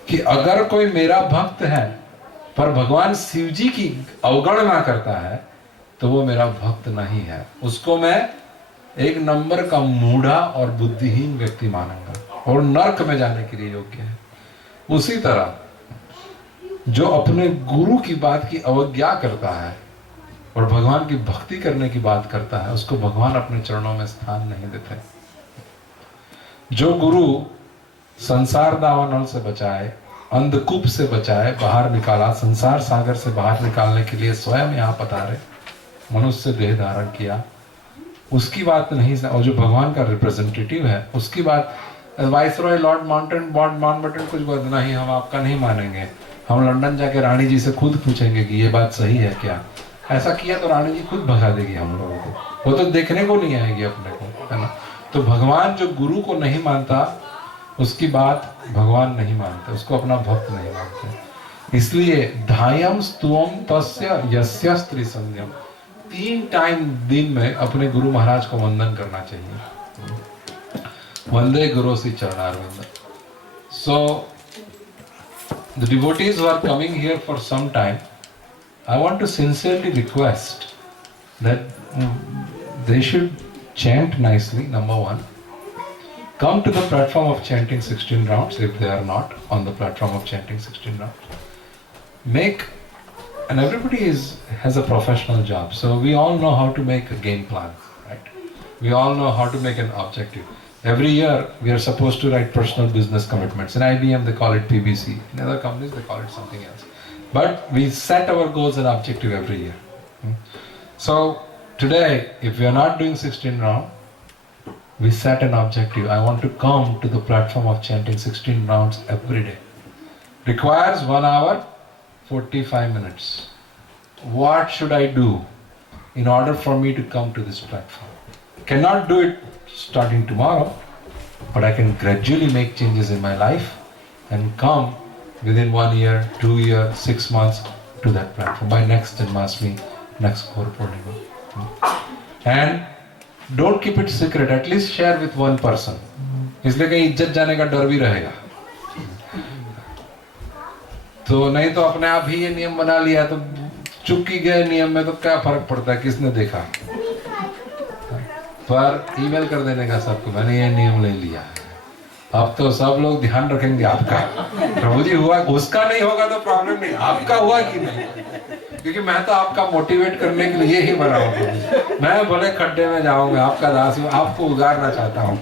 कि अगर कोई मेरा भक्त है पर भगवान शिव जी की अवगणना करता है तो वो मेरा भक्त नहीं है, उसको मैं एक नंबर का मूढ़ा और बुद्धिहीन व्यक्ति मानूंगा और नरक में जाने के लिए योग्य है। उसी तरह जो अपने गुरु की बात की अवज्ञा करता है और भगवान की भक्ति करने की बात करता है, उसको भगवान अपने चरणों में स्थान नहीं देते। जो गुरु संसार दावानल से बचाए, अंधकूप से बचाए, बाहर निकाला, संसार सागर से बाहर निकालने के लिए स्वयं यहाँ पधारे, मनुष्य देह धारण किया, उसकी बात नहीं। और जो भगवान का रिप्रेजेंटेटिव है उसकी बात, वाइसरॉय लॉर्ड माउंटबेटन कुछ बात नहीं, हम आपका नहीं मानेंगे, हम लंदन जाके रानी जी से खुद पूछेंगे कि ये बात सही है क्या। ऐसा किया तो रानी जी खुद भगा देगी हम लोगों को, वो तो देखने को नहीं आएगी अपने को, है ना। तो भगवान जो गुरु को नहीं मानता उसकी बात भगवान नहीं मानते, उसको अपना भक्त नहीं मानते। इसलिए धायम स्तुवम तस्य यस्य स्त्री संध्यम, 3 टाइम दिन में अपने गुरु महाराज को वंदन करना चाहिए। वंदे गुरु Shri चरणारविंद। So the devotees who are coming here for some time, I want to sincerely request that they should chant nicely, number one. Come to the platform of chanting 16 rounds if they are not on the platform of chanting 16 rounds. And everybody has a professional job, so we all know how to make a game plan, right? We all know how to make an objective. Every year we are supposed to write personal business commitments. In IBM they call it PBC. In other companies they call it something else. But we set our goals and objective every year. So today, if we are not doing 16 rounds, we set an objective. I want to come to the platform of chanting 16 rounds every day. Requires 1 hour, 45 minutes. What should I do in order for me to come to this platform? Cannot do it starting tomorrow, but I can gradually make changes in my life and come within 1 year, 2 years, 6 months to that platform by next Janmashtami, next Gaur Purnima. And don't keep it secret, at least share with one person. इसलिए कहीं इज्जत जाने का डर भी रहेगा, तो नहीं तो अपने आप ही ये नियम बना लिया तो चुपकी गए नियम में तो क्या फर्क पड़ता है, किसने देखा। पर ईमेल कर देने का सबको, मैंने ये नियम ले लिया, अब तो सब लोग ध्यान रखेंगे आपका। प्रभु जी हुआ, उसका नहीं होगा तो प्रॉब्लम नहीं, आपका हुआ कि नहीं, क्योंकि मैं तो आपका मोटिवेट करने के लिए ही बना हूँ। मैं भले खड्डे में जाऊंगा, आपका दास हूँ, आपको उगारना चाहता हूँ,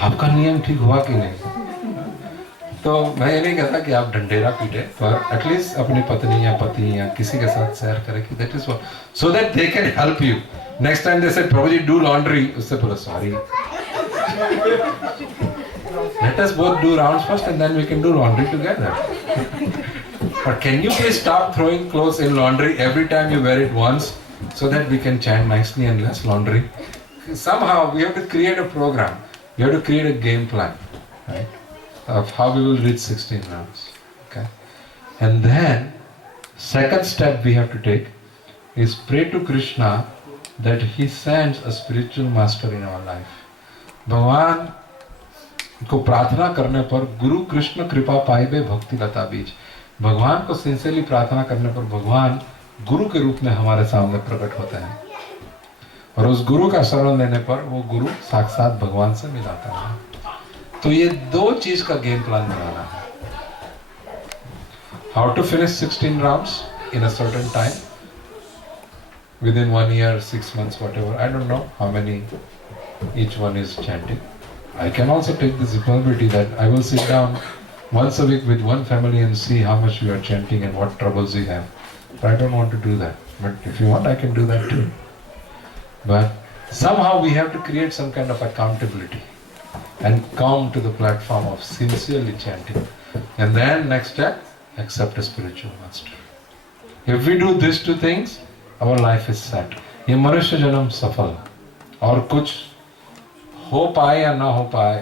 आपका नियम ठीक हुआ कि नहीं। तो मैं ये नहीं कहता कि आप डंडेरा पीटे, पर एटलीस्ट अपनी पत्नी या पति या किसी के साथ शेयर करें कि that is what, so that they can help you. Next time they say Prabhu ji do laundry, उससे बोलो sorry, let us both do rounds first and then we can do laundry together. But can you please stop throwing clothes in laundry every time you wear it once, so that we can chant nicely and less laundry? Somehow we have to create a program, we have to create a game plan, right, of how we will reach 16 rounds. Okay, and then second step we have to take is pray to Krishna that he sends a spiritual master in our life. भगवान को प्रार्थना करने पर गुरु कृष्ण कृपा पाइबे भक्ति लता बीज, भगवान को सिंसियरली प्रार्थना करने पर भगवान गुरु के रूप में हमारे सामने प्रकट होते हैं, और उस गुरु का शरण लेने पर वो गुरु साक्षात भगवान से मिलाता है। तो ये 2 चीज का गेम प्लान बनाना है, how to finish 16 rounds in a certain time within 1 year, 6 months, whatever. I don't know how many each one is chanting. I can also take this responsibility that I will sit down once a week with one family and see how much you are chanting and what troubles you have. But I don't want to do that. But if you want, I can do that too. But somehow we have to create some kind of accountability and come to the platform of sincerely chanting. And then next step, accept a spiritual master. If we do these 2 things, our life is set. ये मनुष्य जन्म सफल, और कुछ हो पाए या ना हो पाए,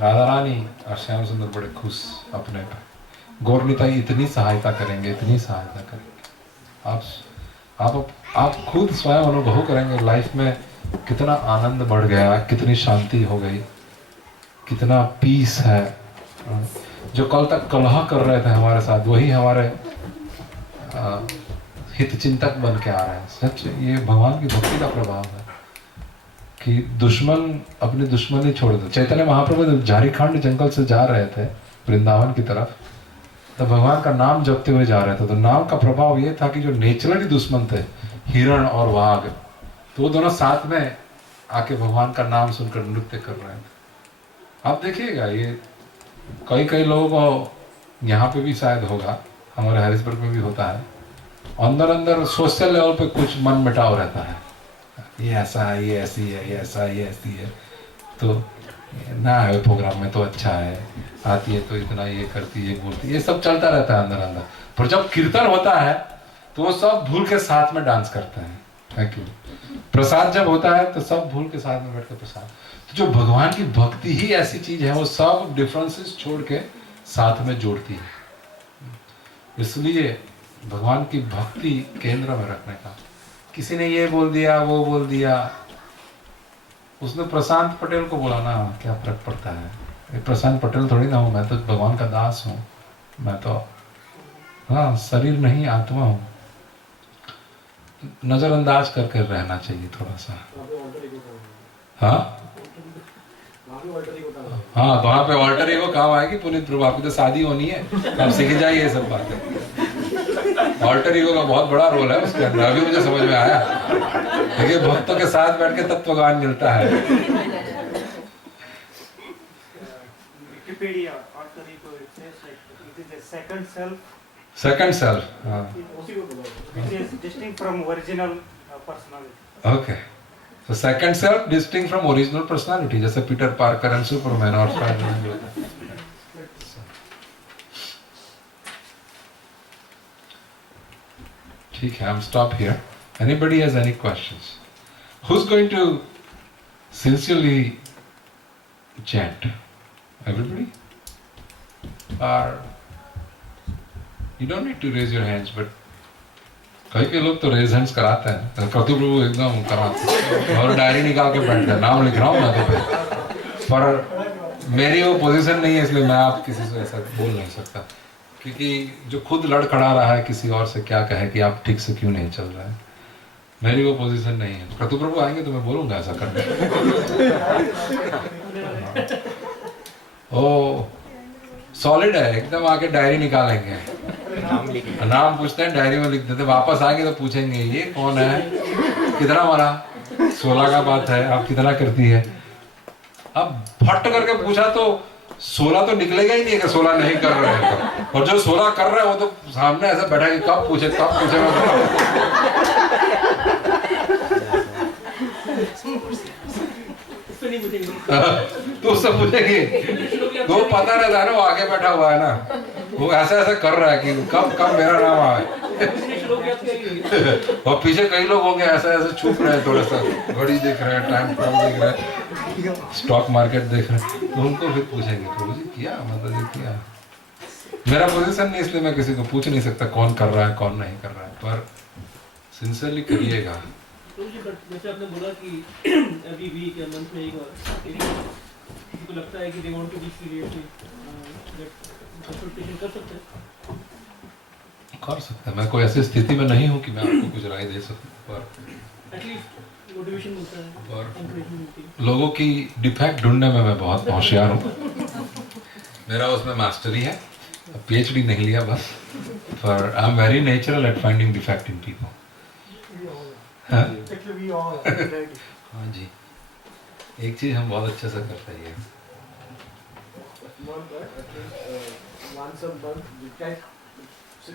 राधा रानी और श्याम सुंदर बड़े खुश अपने पे। गौरनीताई इतनी सहायता करेंगे, इतनी सहायता करेंगे। आप खुद स्वयं अनुभव करेंगे लाइफ में कितना आनंद बढ़ गया, कितनी शांति हो गई, कितना पीस है। जो कल तक कलह कर रहे थे हमारे साथ, वही हमारे हित चिंतक बन के आ रहे हैं। सच, ये भगवान की भक्ति का प्रभाव है कि दुश्मन अपनी दुश्मनी छोड़ दो। चैतन्य महाप्रभु जब झारखंड जंगल से जा रहे थे वृंदावन की तरफ, तो भगवान का नाम जपते हुए जा रहे थे। तो नाम का प्रभाव ये था कि जो नेचुरली दुश्मन थे, हिरण और वाघ, तो वो दोनों साथ में आके भगवान का नाम सुनकर नृत्य कर रहे थे। आप देखिएगा, ये कई लोगों को यहाँ पे भी शायद होगा, हमारे हरिसबर्ग में भी होता है, अंदर अंदर सोशल लेवल पे कुछ मन मिटाव रहता है। ये ऐसा है, ये ऐसी है, ये ऐसा है, ये ऐसी है, तो ना है प्रोग्राम में तो अच्छा है, आती है तो इतना ये करती है, बोलती है, ये सब चलता रहता है अंदर अंदर। पर जब कीर्तन होता है तो वो सब भूल के साथ में डांस करते हैं। प्रसाद जब होता है तो सब भूल के साथ में बैठ के प्रसाद। तो जो भगवान की भक्ति ही ऐसी चीज है, वो सब डिफरेंसेस छोड़ के साथ में जोड़ती है। इसलिए भगवान की भक्ति केंद्र में रखने का। किसी ने ये बोल दिया, वो बोल दिया, उसने प्रशांत पटेल को बोला ना, क्या फर्क पड़ता है, प्रशांत पटेल थोड़ी ना हूँ मैं, तो भगवान का दास हूँ मैं, तो हाँ शरीर नहीं आत्मा हूँ। नजरअंदाज करके रहना चाहिए थोड़ा सा। हाँ हाँ, वहाँ पे ऑल्टर ईगो काम आएगी। पुनीत प्रभु, आपकी तो शादी होनी है, आप सीख जाइए ये सब बातें। ऑल्टर ईगो का बहुत बड़ा रोल है उसके अंदर, अभी मुझे समझ में आया। देखिए, भक्तों के साथ बैठ के तत्व ज्ञान मिलता है। Wikipedia, alter ego, it says like it is a second self. Second self, हाँ, Which is distinct from original personality. Okay. तो second self distinct from original personality, जैसे पीटर पार्कर एंड सुपरमैन और स्पाइडरमैन जो होता है। ठीक है, हम stop here. Anybody has any questions? Who is going to sincerely chant? Everybody? Or you don't need to raise your hands, but कई के लोग तो रेज हैंड्स कराते हैं। प्रतु प्रभु एकदम कराते हैं और डायरी निकाल के बैठते हैं, नाम लिख रहा हूँ मैं तो। पर मेरी वो पोजीशन नहीं है, इसलिए मैं आप किसी से ऐसा बोल नहीं सकता, क्योंकि जो खुद लड़खड़ा रहा है किसी और से क्या कहे कि आप ठीक से क्यों नहीं चल रहे हैं, मेरी वो पोजीशन नहीं है। प्रतु प्रभु आएंगे तो मैं बोलूंगा ऐसा करने। ओ सॉलिड है एकदम, आके डायरी निकालेंगे, नाम पूछते हैं, डायरी में लिख देते, वापस आएंगे तो पूछेंगे ये कौन है, कितना मरा, 16 का बात है, आप कितना करती है। अब फट करके पूछा तो 16 तो निकलेगा ही नहीं कि 16 नहीं कर रहे हैं तो। और जो 16 कर रहे हैं वो तो सामने ऐसा बैठा कि कब पूछे तो उससे पूछेंगे, तो पता रहता है ना, वो आगे बैठा हुआ है ना, वो ऐसा ऐसा कर रहा है कि कब मेरा नाम आए। और पीछे कई लोग होंगे ऐसा ऐसे छुप रहे हैं, थोड़ा सा घड़ी देख रहे हैं, टाइम फ्रेम देख रहे हैं, स्टॉक मार्केट देख रहे हैं, तो उनको फिर पूछेंगे प्रभु जी किया, मतलब जी किया। मेरा पोजीशन नहीं, इसलिए मैं किसी को पूछ नहीं सकता कौन कर रहा है कौन नहीं कर रहा है, पर सिंसियरली करिएगा। जैसे आपने बोला कि एवरी वीक या मंथ में एक बार किसी को लगता है कि they want to be seriously consultation कर सकते हैं, कर सकते हैं। मैं कोई ऐसी स्थिति में नहीं हूँ कि मैं आपको कुछ राय दे सकूं, पर एटलीस्ट मोटिवेशन मिलता है और एनकरेजमेंट मिलती है। लोगों की डिफेक्ट ढूंढने में मैं बहुत होशियार हूँ, मेरा उसमें मास्टरी है, PhD नहीं लिया बस, पर I am very natural at finding defect in people. हाँ जी, एक चीज हम बहुत अच्छे से करते हैं,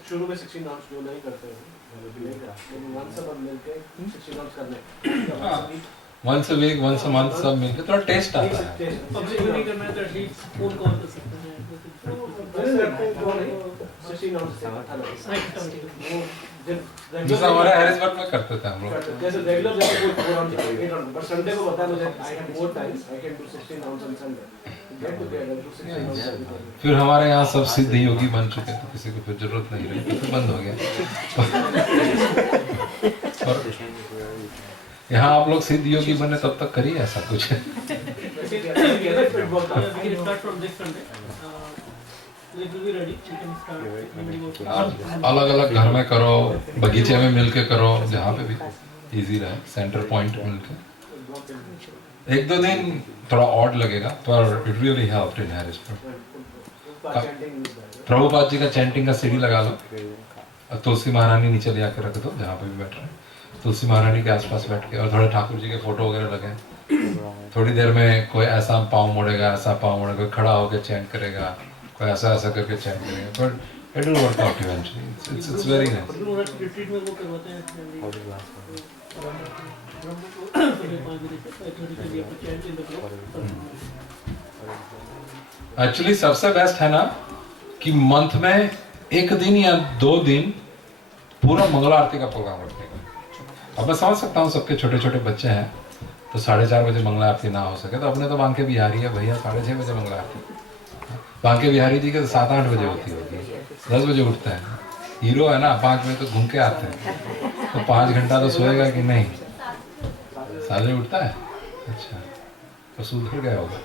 शुरू में 16 आवर्स जो नहीं करते once a week once a month सब मिलके थोड़ा टेस्ट आता है। पब्लिक नहीं करना है तो एटलीस्ट फोन कॉल कर सकते हैं। जैसा हमारे हैरिसबर्ग में करते थे हम लोग। जैसे रेगुलर जैसे कोई प्रोग्राम चलता है 800 बट संडे को बता मुझे I have more time I can do 16 rounds on Sunday get together do 16 rounds. फिर हमारे यहाँ सब सिद्ध योगी बन चुके तो किसी को फिर जरूरत नहीं रही, तो बंद हो गया। और यहाँ आप लोग सिद्ध योगी बने तब तक करिए ऐसा कुछ। We can start from next Sunday. It will be ready. We can start. Anybody wants to start? अलग अलग घर में करो, बगीचे में मिलके करो, जहाँ पे भी इजी रहे, सेंटर पॉइंट मिलके। एक दो दिन थोड़ा ऑड लगेगा पर it really helped in Harrisburg. Prabhupada ji का चैंटिंग का सीडी लगा लो, तुलसी महारानी नीचे ले आकर रख दो जहाँ पे भी बैठ रहे हैं, तुलसी महारानी के आसपास बैठ के, और थोड़े ठाकुर जी के फोटो वगैरह लगे। थोड़ी देर में कोई ऐसा पाँव मोड़ेगा, ऐसा पाँव मोड़ेगा, कोई खड़ा होकर चैंट करेगा, कोई ऐसा ऐसा करके चैंट करेगा, but it will work out eventually. It's very nice. Retreat में वो करवाते हैं एक्चुअली सबसे बेस्ट है ना कि मंथ में एक दिन या 2 दिन पूरा मंगल आरती का प्रोग्राम रखने का। अब मैं समझ सकता हूँ सबके छोटे छोटे बच्चे हैं तो 4:30 बजे मंगला आरती ना हो सके, तो अपने तो बांके बिहारी है भैया, 6:30 बजे मंगला आरती। बांके बिहारी जी के तो 7-8 बजे होती होगी, 10 बजे उठते हैं। हीरो है ना, 5 बजे तो घूम के आते हैं, तो 5 घंटा तो सोएगा कि नहीं? 7 बजे उठता है। अच्छा, तो सुधर गया होगा।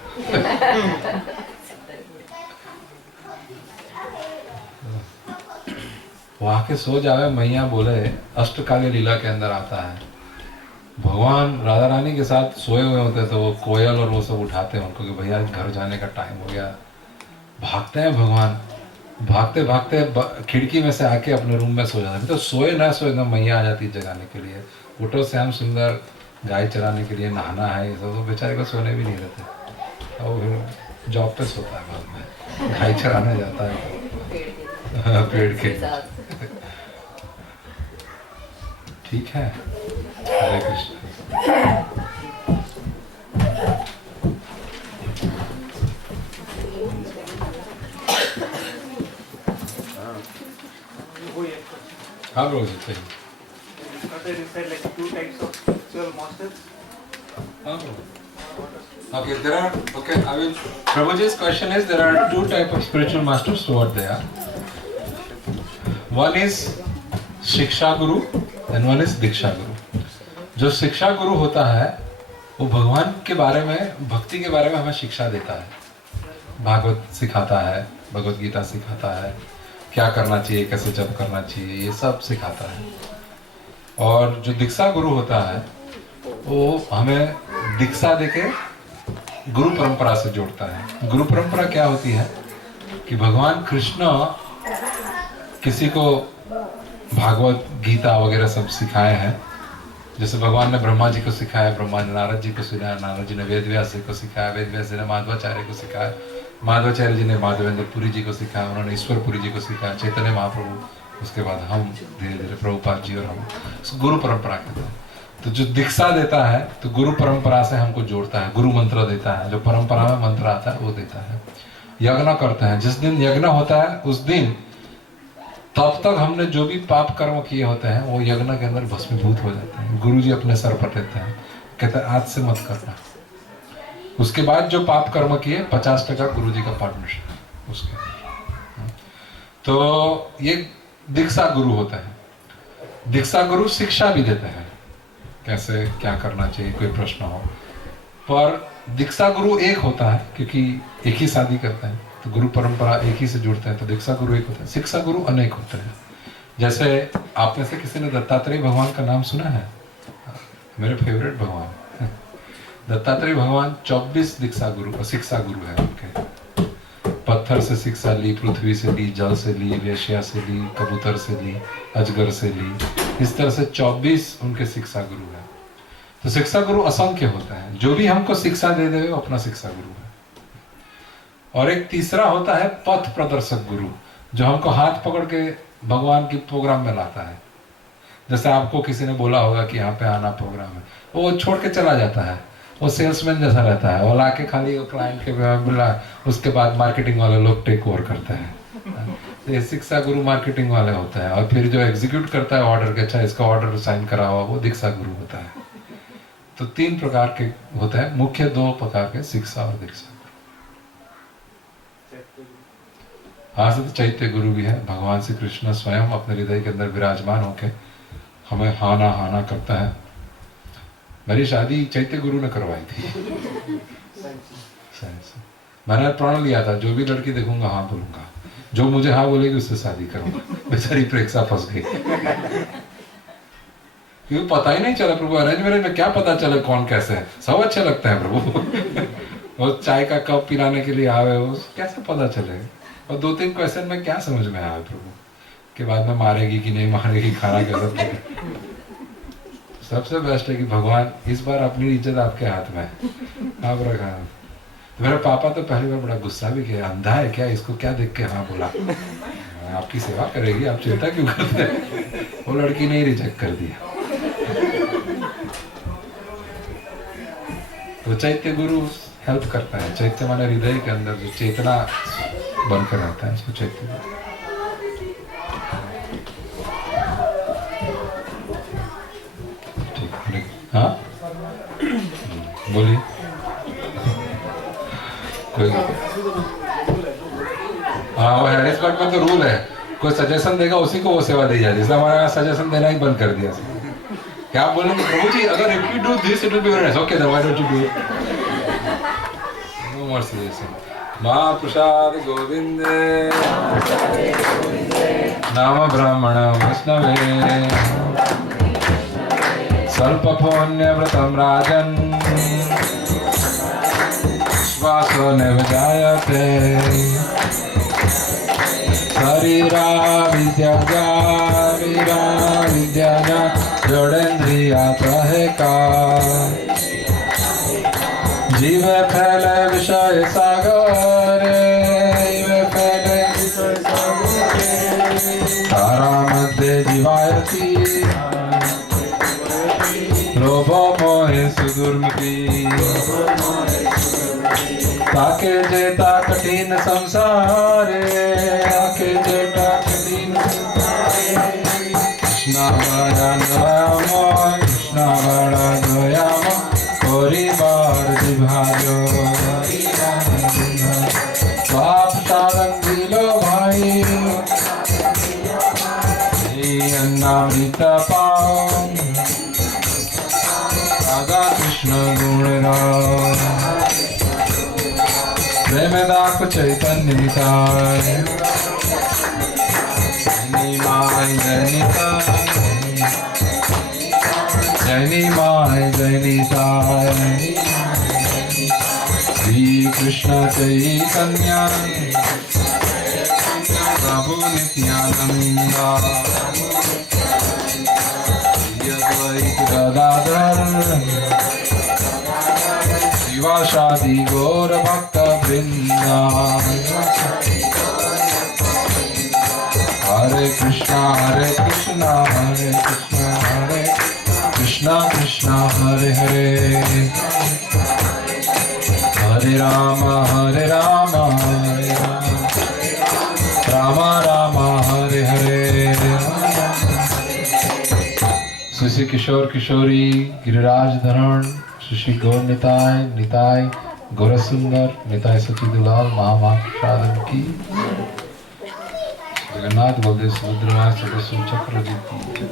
वहां के सो जावे मैया बोले, अष्टकाली लीला के अंदर आता है, भगवान राधा रानी के साथ सोए हुए होते तो वो कोयल और वो सब उठाते हैं उनको कि भैया घर जाने का टाइम हो गया। भागते हैं भगवान, भागते भागते खिड़की में से आके अपने रूम में सो जाते हैं। तो सोए ना सोए ना मैया आ जाती है जगाने के लिए, उठो श्याम सुंदर, गाय चराने के लिए नहाना है, ये सब। तो बेचारे को सोने भी नहीं देते, और फिर जॉब पे सोता है, बाद में गाय चराने जाता है पेड़ के। ठीक है, हरे कृष्ण। हाँ ब्रो जी, चाहिए। You said like 2 types of spiritual masters. हाँ bro. Okay, there are. Okay, I will. Prabhuji's question is there are 2 types of spiritual masters. So what they are? One is शिक्षा गुरु and one is दीक्षा गुरु। जो शिक्षा गुरु होता है वो भगवान के बारे में, भक्ति के बारे में हमें शिक्षा देता है, भागवत सिखाता है, भगवत गीता सिखाता है, क्या करना चाहिए, कैसे जप करना चाहिए, ये सब सिखाता है। और जो दीक्षा गुरु होता है वो हमें दीक्षा देके गुरु परंपरा से जोड़ता है। गुरु परंपरा क्या होती है कि भगवान कृष्ण किसी को भागवत गीता वगैरह सब सिखाए हैं। जैसे भगवान ने ब्रह्मा जी को सिखाया, ब्रह्मा ने नारद जी को सिखाया, नारद जी ने वेद व्यास जी को सिखाया, वेद व्यास जी ने माधवाचार्य को सिखाया, माधवाचार्य जी ने माधवेंद्र पुरी जी को सिखाया, उन्होंने ईश्वर पुरी जी को सिखाया, चैतन्य महाप्रभु, उसके बाद हम धीरे धीरे प्रभुपाद जी और हम, गुरु परंपरा कहते हैं। तो जो दीक्षा देता है तो गुरु परंपरा से हमको जोड़ता है, गुरु मंत्र देता है, जो परंपरा में मंत्र आता है वो देता है। यज्ञ करते हैं, जिस दिन यज्ञ होता है उस दिन तब तक हमने जो भी पाप कर्म किए होते हैं वो यज्ञ के अंदर भस्मीभूत हो जाते हैं। गुरु जी अपने सर पर लेते हैं, कहते हैं आज से मत करना। उसके बाद जो पाप कर्म किए 50% गुरु जी का पार्टनरशिप उसके। तो ये दीक्षा गुरु होता है। दीक्षा गुरु शिक्षा भी देते हैं, कैसे क्या करना चाहिए, कोई प्रश्न हो। पर दीक्षा गुरु एक होता है क्योंकि एक ही शादी करते हैं, तो गुरु परंपरा एक ही से जुड़ते हैं, तो दीक्षा गुरु एक होता है। शिक्षा गुरु अनेक होते हैं। जैसे आप में से किसी ने दत्तात्रेय भगवान का नाम सुना है? मेरे फेवरेट भगवान दत्तात्रेय भगवान 24 दीक्षा गुरु, शिक्षा गुरु है उनके। पत्थर से शिक्षा ली, पृथ्वी से ली, जल से ली, वेश्या से ली, कबूतर से ली, अजगर से ली, इस तरह से 24 उनके शिक्षा गुरु है। तो शिक्षा गुरु असंख्य होते हैं, जो भी हमको शिक्षा दे दे वो अपना शिक्षा गुरु है। और एक तीसरा होता है पथ प्रदर्शक गुरु, जो हमको हाथ पकड़ के भगवान की प्रोग्राम में लाता है। जैसे आपको किसी ने बोला होगा कि यहाँ पे आना प्रोग्राम है, वो छोड़ के चला जाता है, वो सेल्समैन जैसा रहता है, वो लाके खाली वो क्लाइंट के मिला, उसके बाद मार्केटिंग वाले लोग टेक ओवर करते हैं। ये शिक्षा गुरु मार्केटिंग वाले होता है, और फिर जो एग्जीक्यूट करता है ऑर्डर के, अच्छा इसका ऑर्डर साइन करा हुआ, वो दीक्षा गुरु होता है। तो 3 प्रकार के होते हैं, मुख्य 2 प्रकार के, शिक्षा और दीक्षा। हाँ, से तो चैत्य गुरु भी है। भगवान श्री कृष्ण स्वयं अपने हृदय के अंदर विराजमान होके हमें हाना हाना करता है। मेरी शादी चैत्य गुरु ने करवाई थी। मैंने प्रण लिया था, जो भी लड़की देखूंगा हाँ बोलूंगा, जो मुझे हाँ बोलेगी उससे शादी करूंगा। बेचारी प्रेक्षा फंस गई, क्योंकि पता ही नहीं चला प्रभु। अरेंज मैरिज में क्या पता चले कौन कैसे है, सब अच्छे लगते हैं प्रभु। और चाय का कप पिलाने के लिए आवे, वो कैसे पता चले? और 2-3 क्वेश्चन में क्या समझ में आया प्रभु के बाद में मारेगी कि नहीं मारेगी, खाना कैसा? सबसे बेस्ट है कि भगवान इस बार अपनी इज्जत आपके हाथ में है, आप रखा। तो मेरे पापा तो पहली बार बड़ा गुस्सा भी किया, अंधा है क्या, इसको क्या देख के हाँ बोला? आपकी सेवा करेगी, आप चिंता क्यों करते हैं? वो लड़की ने ही रिजेक्ट कर दिया। तो चैत्य गुरु हेल्प करता है। चैत्य माने हृदय के अंदर जो चेतना बनकर रहता है, उसको चैत्य गुरु। ठीक, हाँ बोलिए। कोई हाँ, वो हैरिस कोर्ट में तो रूल है, कोई सजेशन देगा उसी को वो सेवा दी जाती है। इसलिए हमारे यहाँ सजेशन देना ही बंद कर दिया। क्या आप बोलेंगे प्रभु जी, अगर if you do this it will be very nice, okay then why don't you do it? No more suggestion. महाप्रसाद गोविंदे नाम ब्राह्मण वैष्णवे स्वल्प पुण्य व्रतम राजन श्वासो निवजायते शरीरा विद्या जोड़ेन्द्रिया कहे का जीव फैले विषय सागर, फैले विषय सागर तारा मध्य जीवायती लोभो मोहे सुदुर्मति ताके जेता कठिन संसारे, ताके जेता कठिन कृष्णा बड़ा दयामय, कृष्णा बड़ा दयामय कोरी बार दिभाजो बाप सारंग दिलो भाई अन्नामृत पाओ राधा कृष्ण गुण राम प्रेम दाख चैतन्य निताय जैनी माय जैनिताय जैनी माय जैनिताय श्री कृष्ण चैतन्य प्रभु नित्यानंदा अद्वैत गदाधर शिवासादि गौर भक्त वृंदा हरे कृष्णा हरे कृष्णा हरे कृष्णा कृष्णा हरे हरे हरे राम हरे राम हरे राम राम हरे हरे। श्री किशोर किशोरी गिरिराज धरण श्री गौर निताय निताय गौर सुंदर निताय सचिदुलाल महाप्रसाद की जगन्नाथ बलदेव सुभद्रा सदस्य चक्र जी की।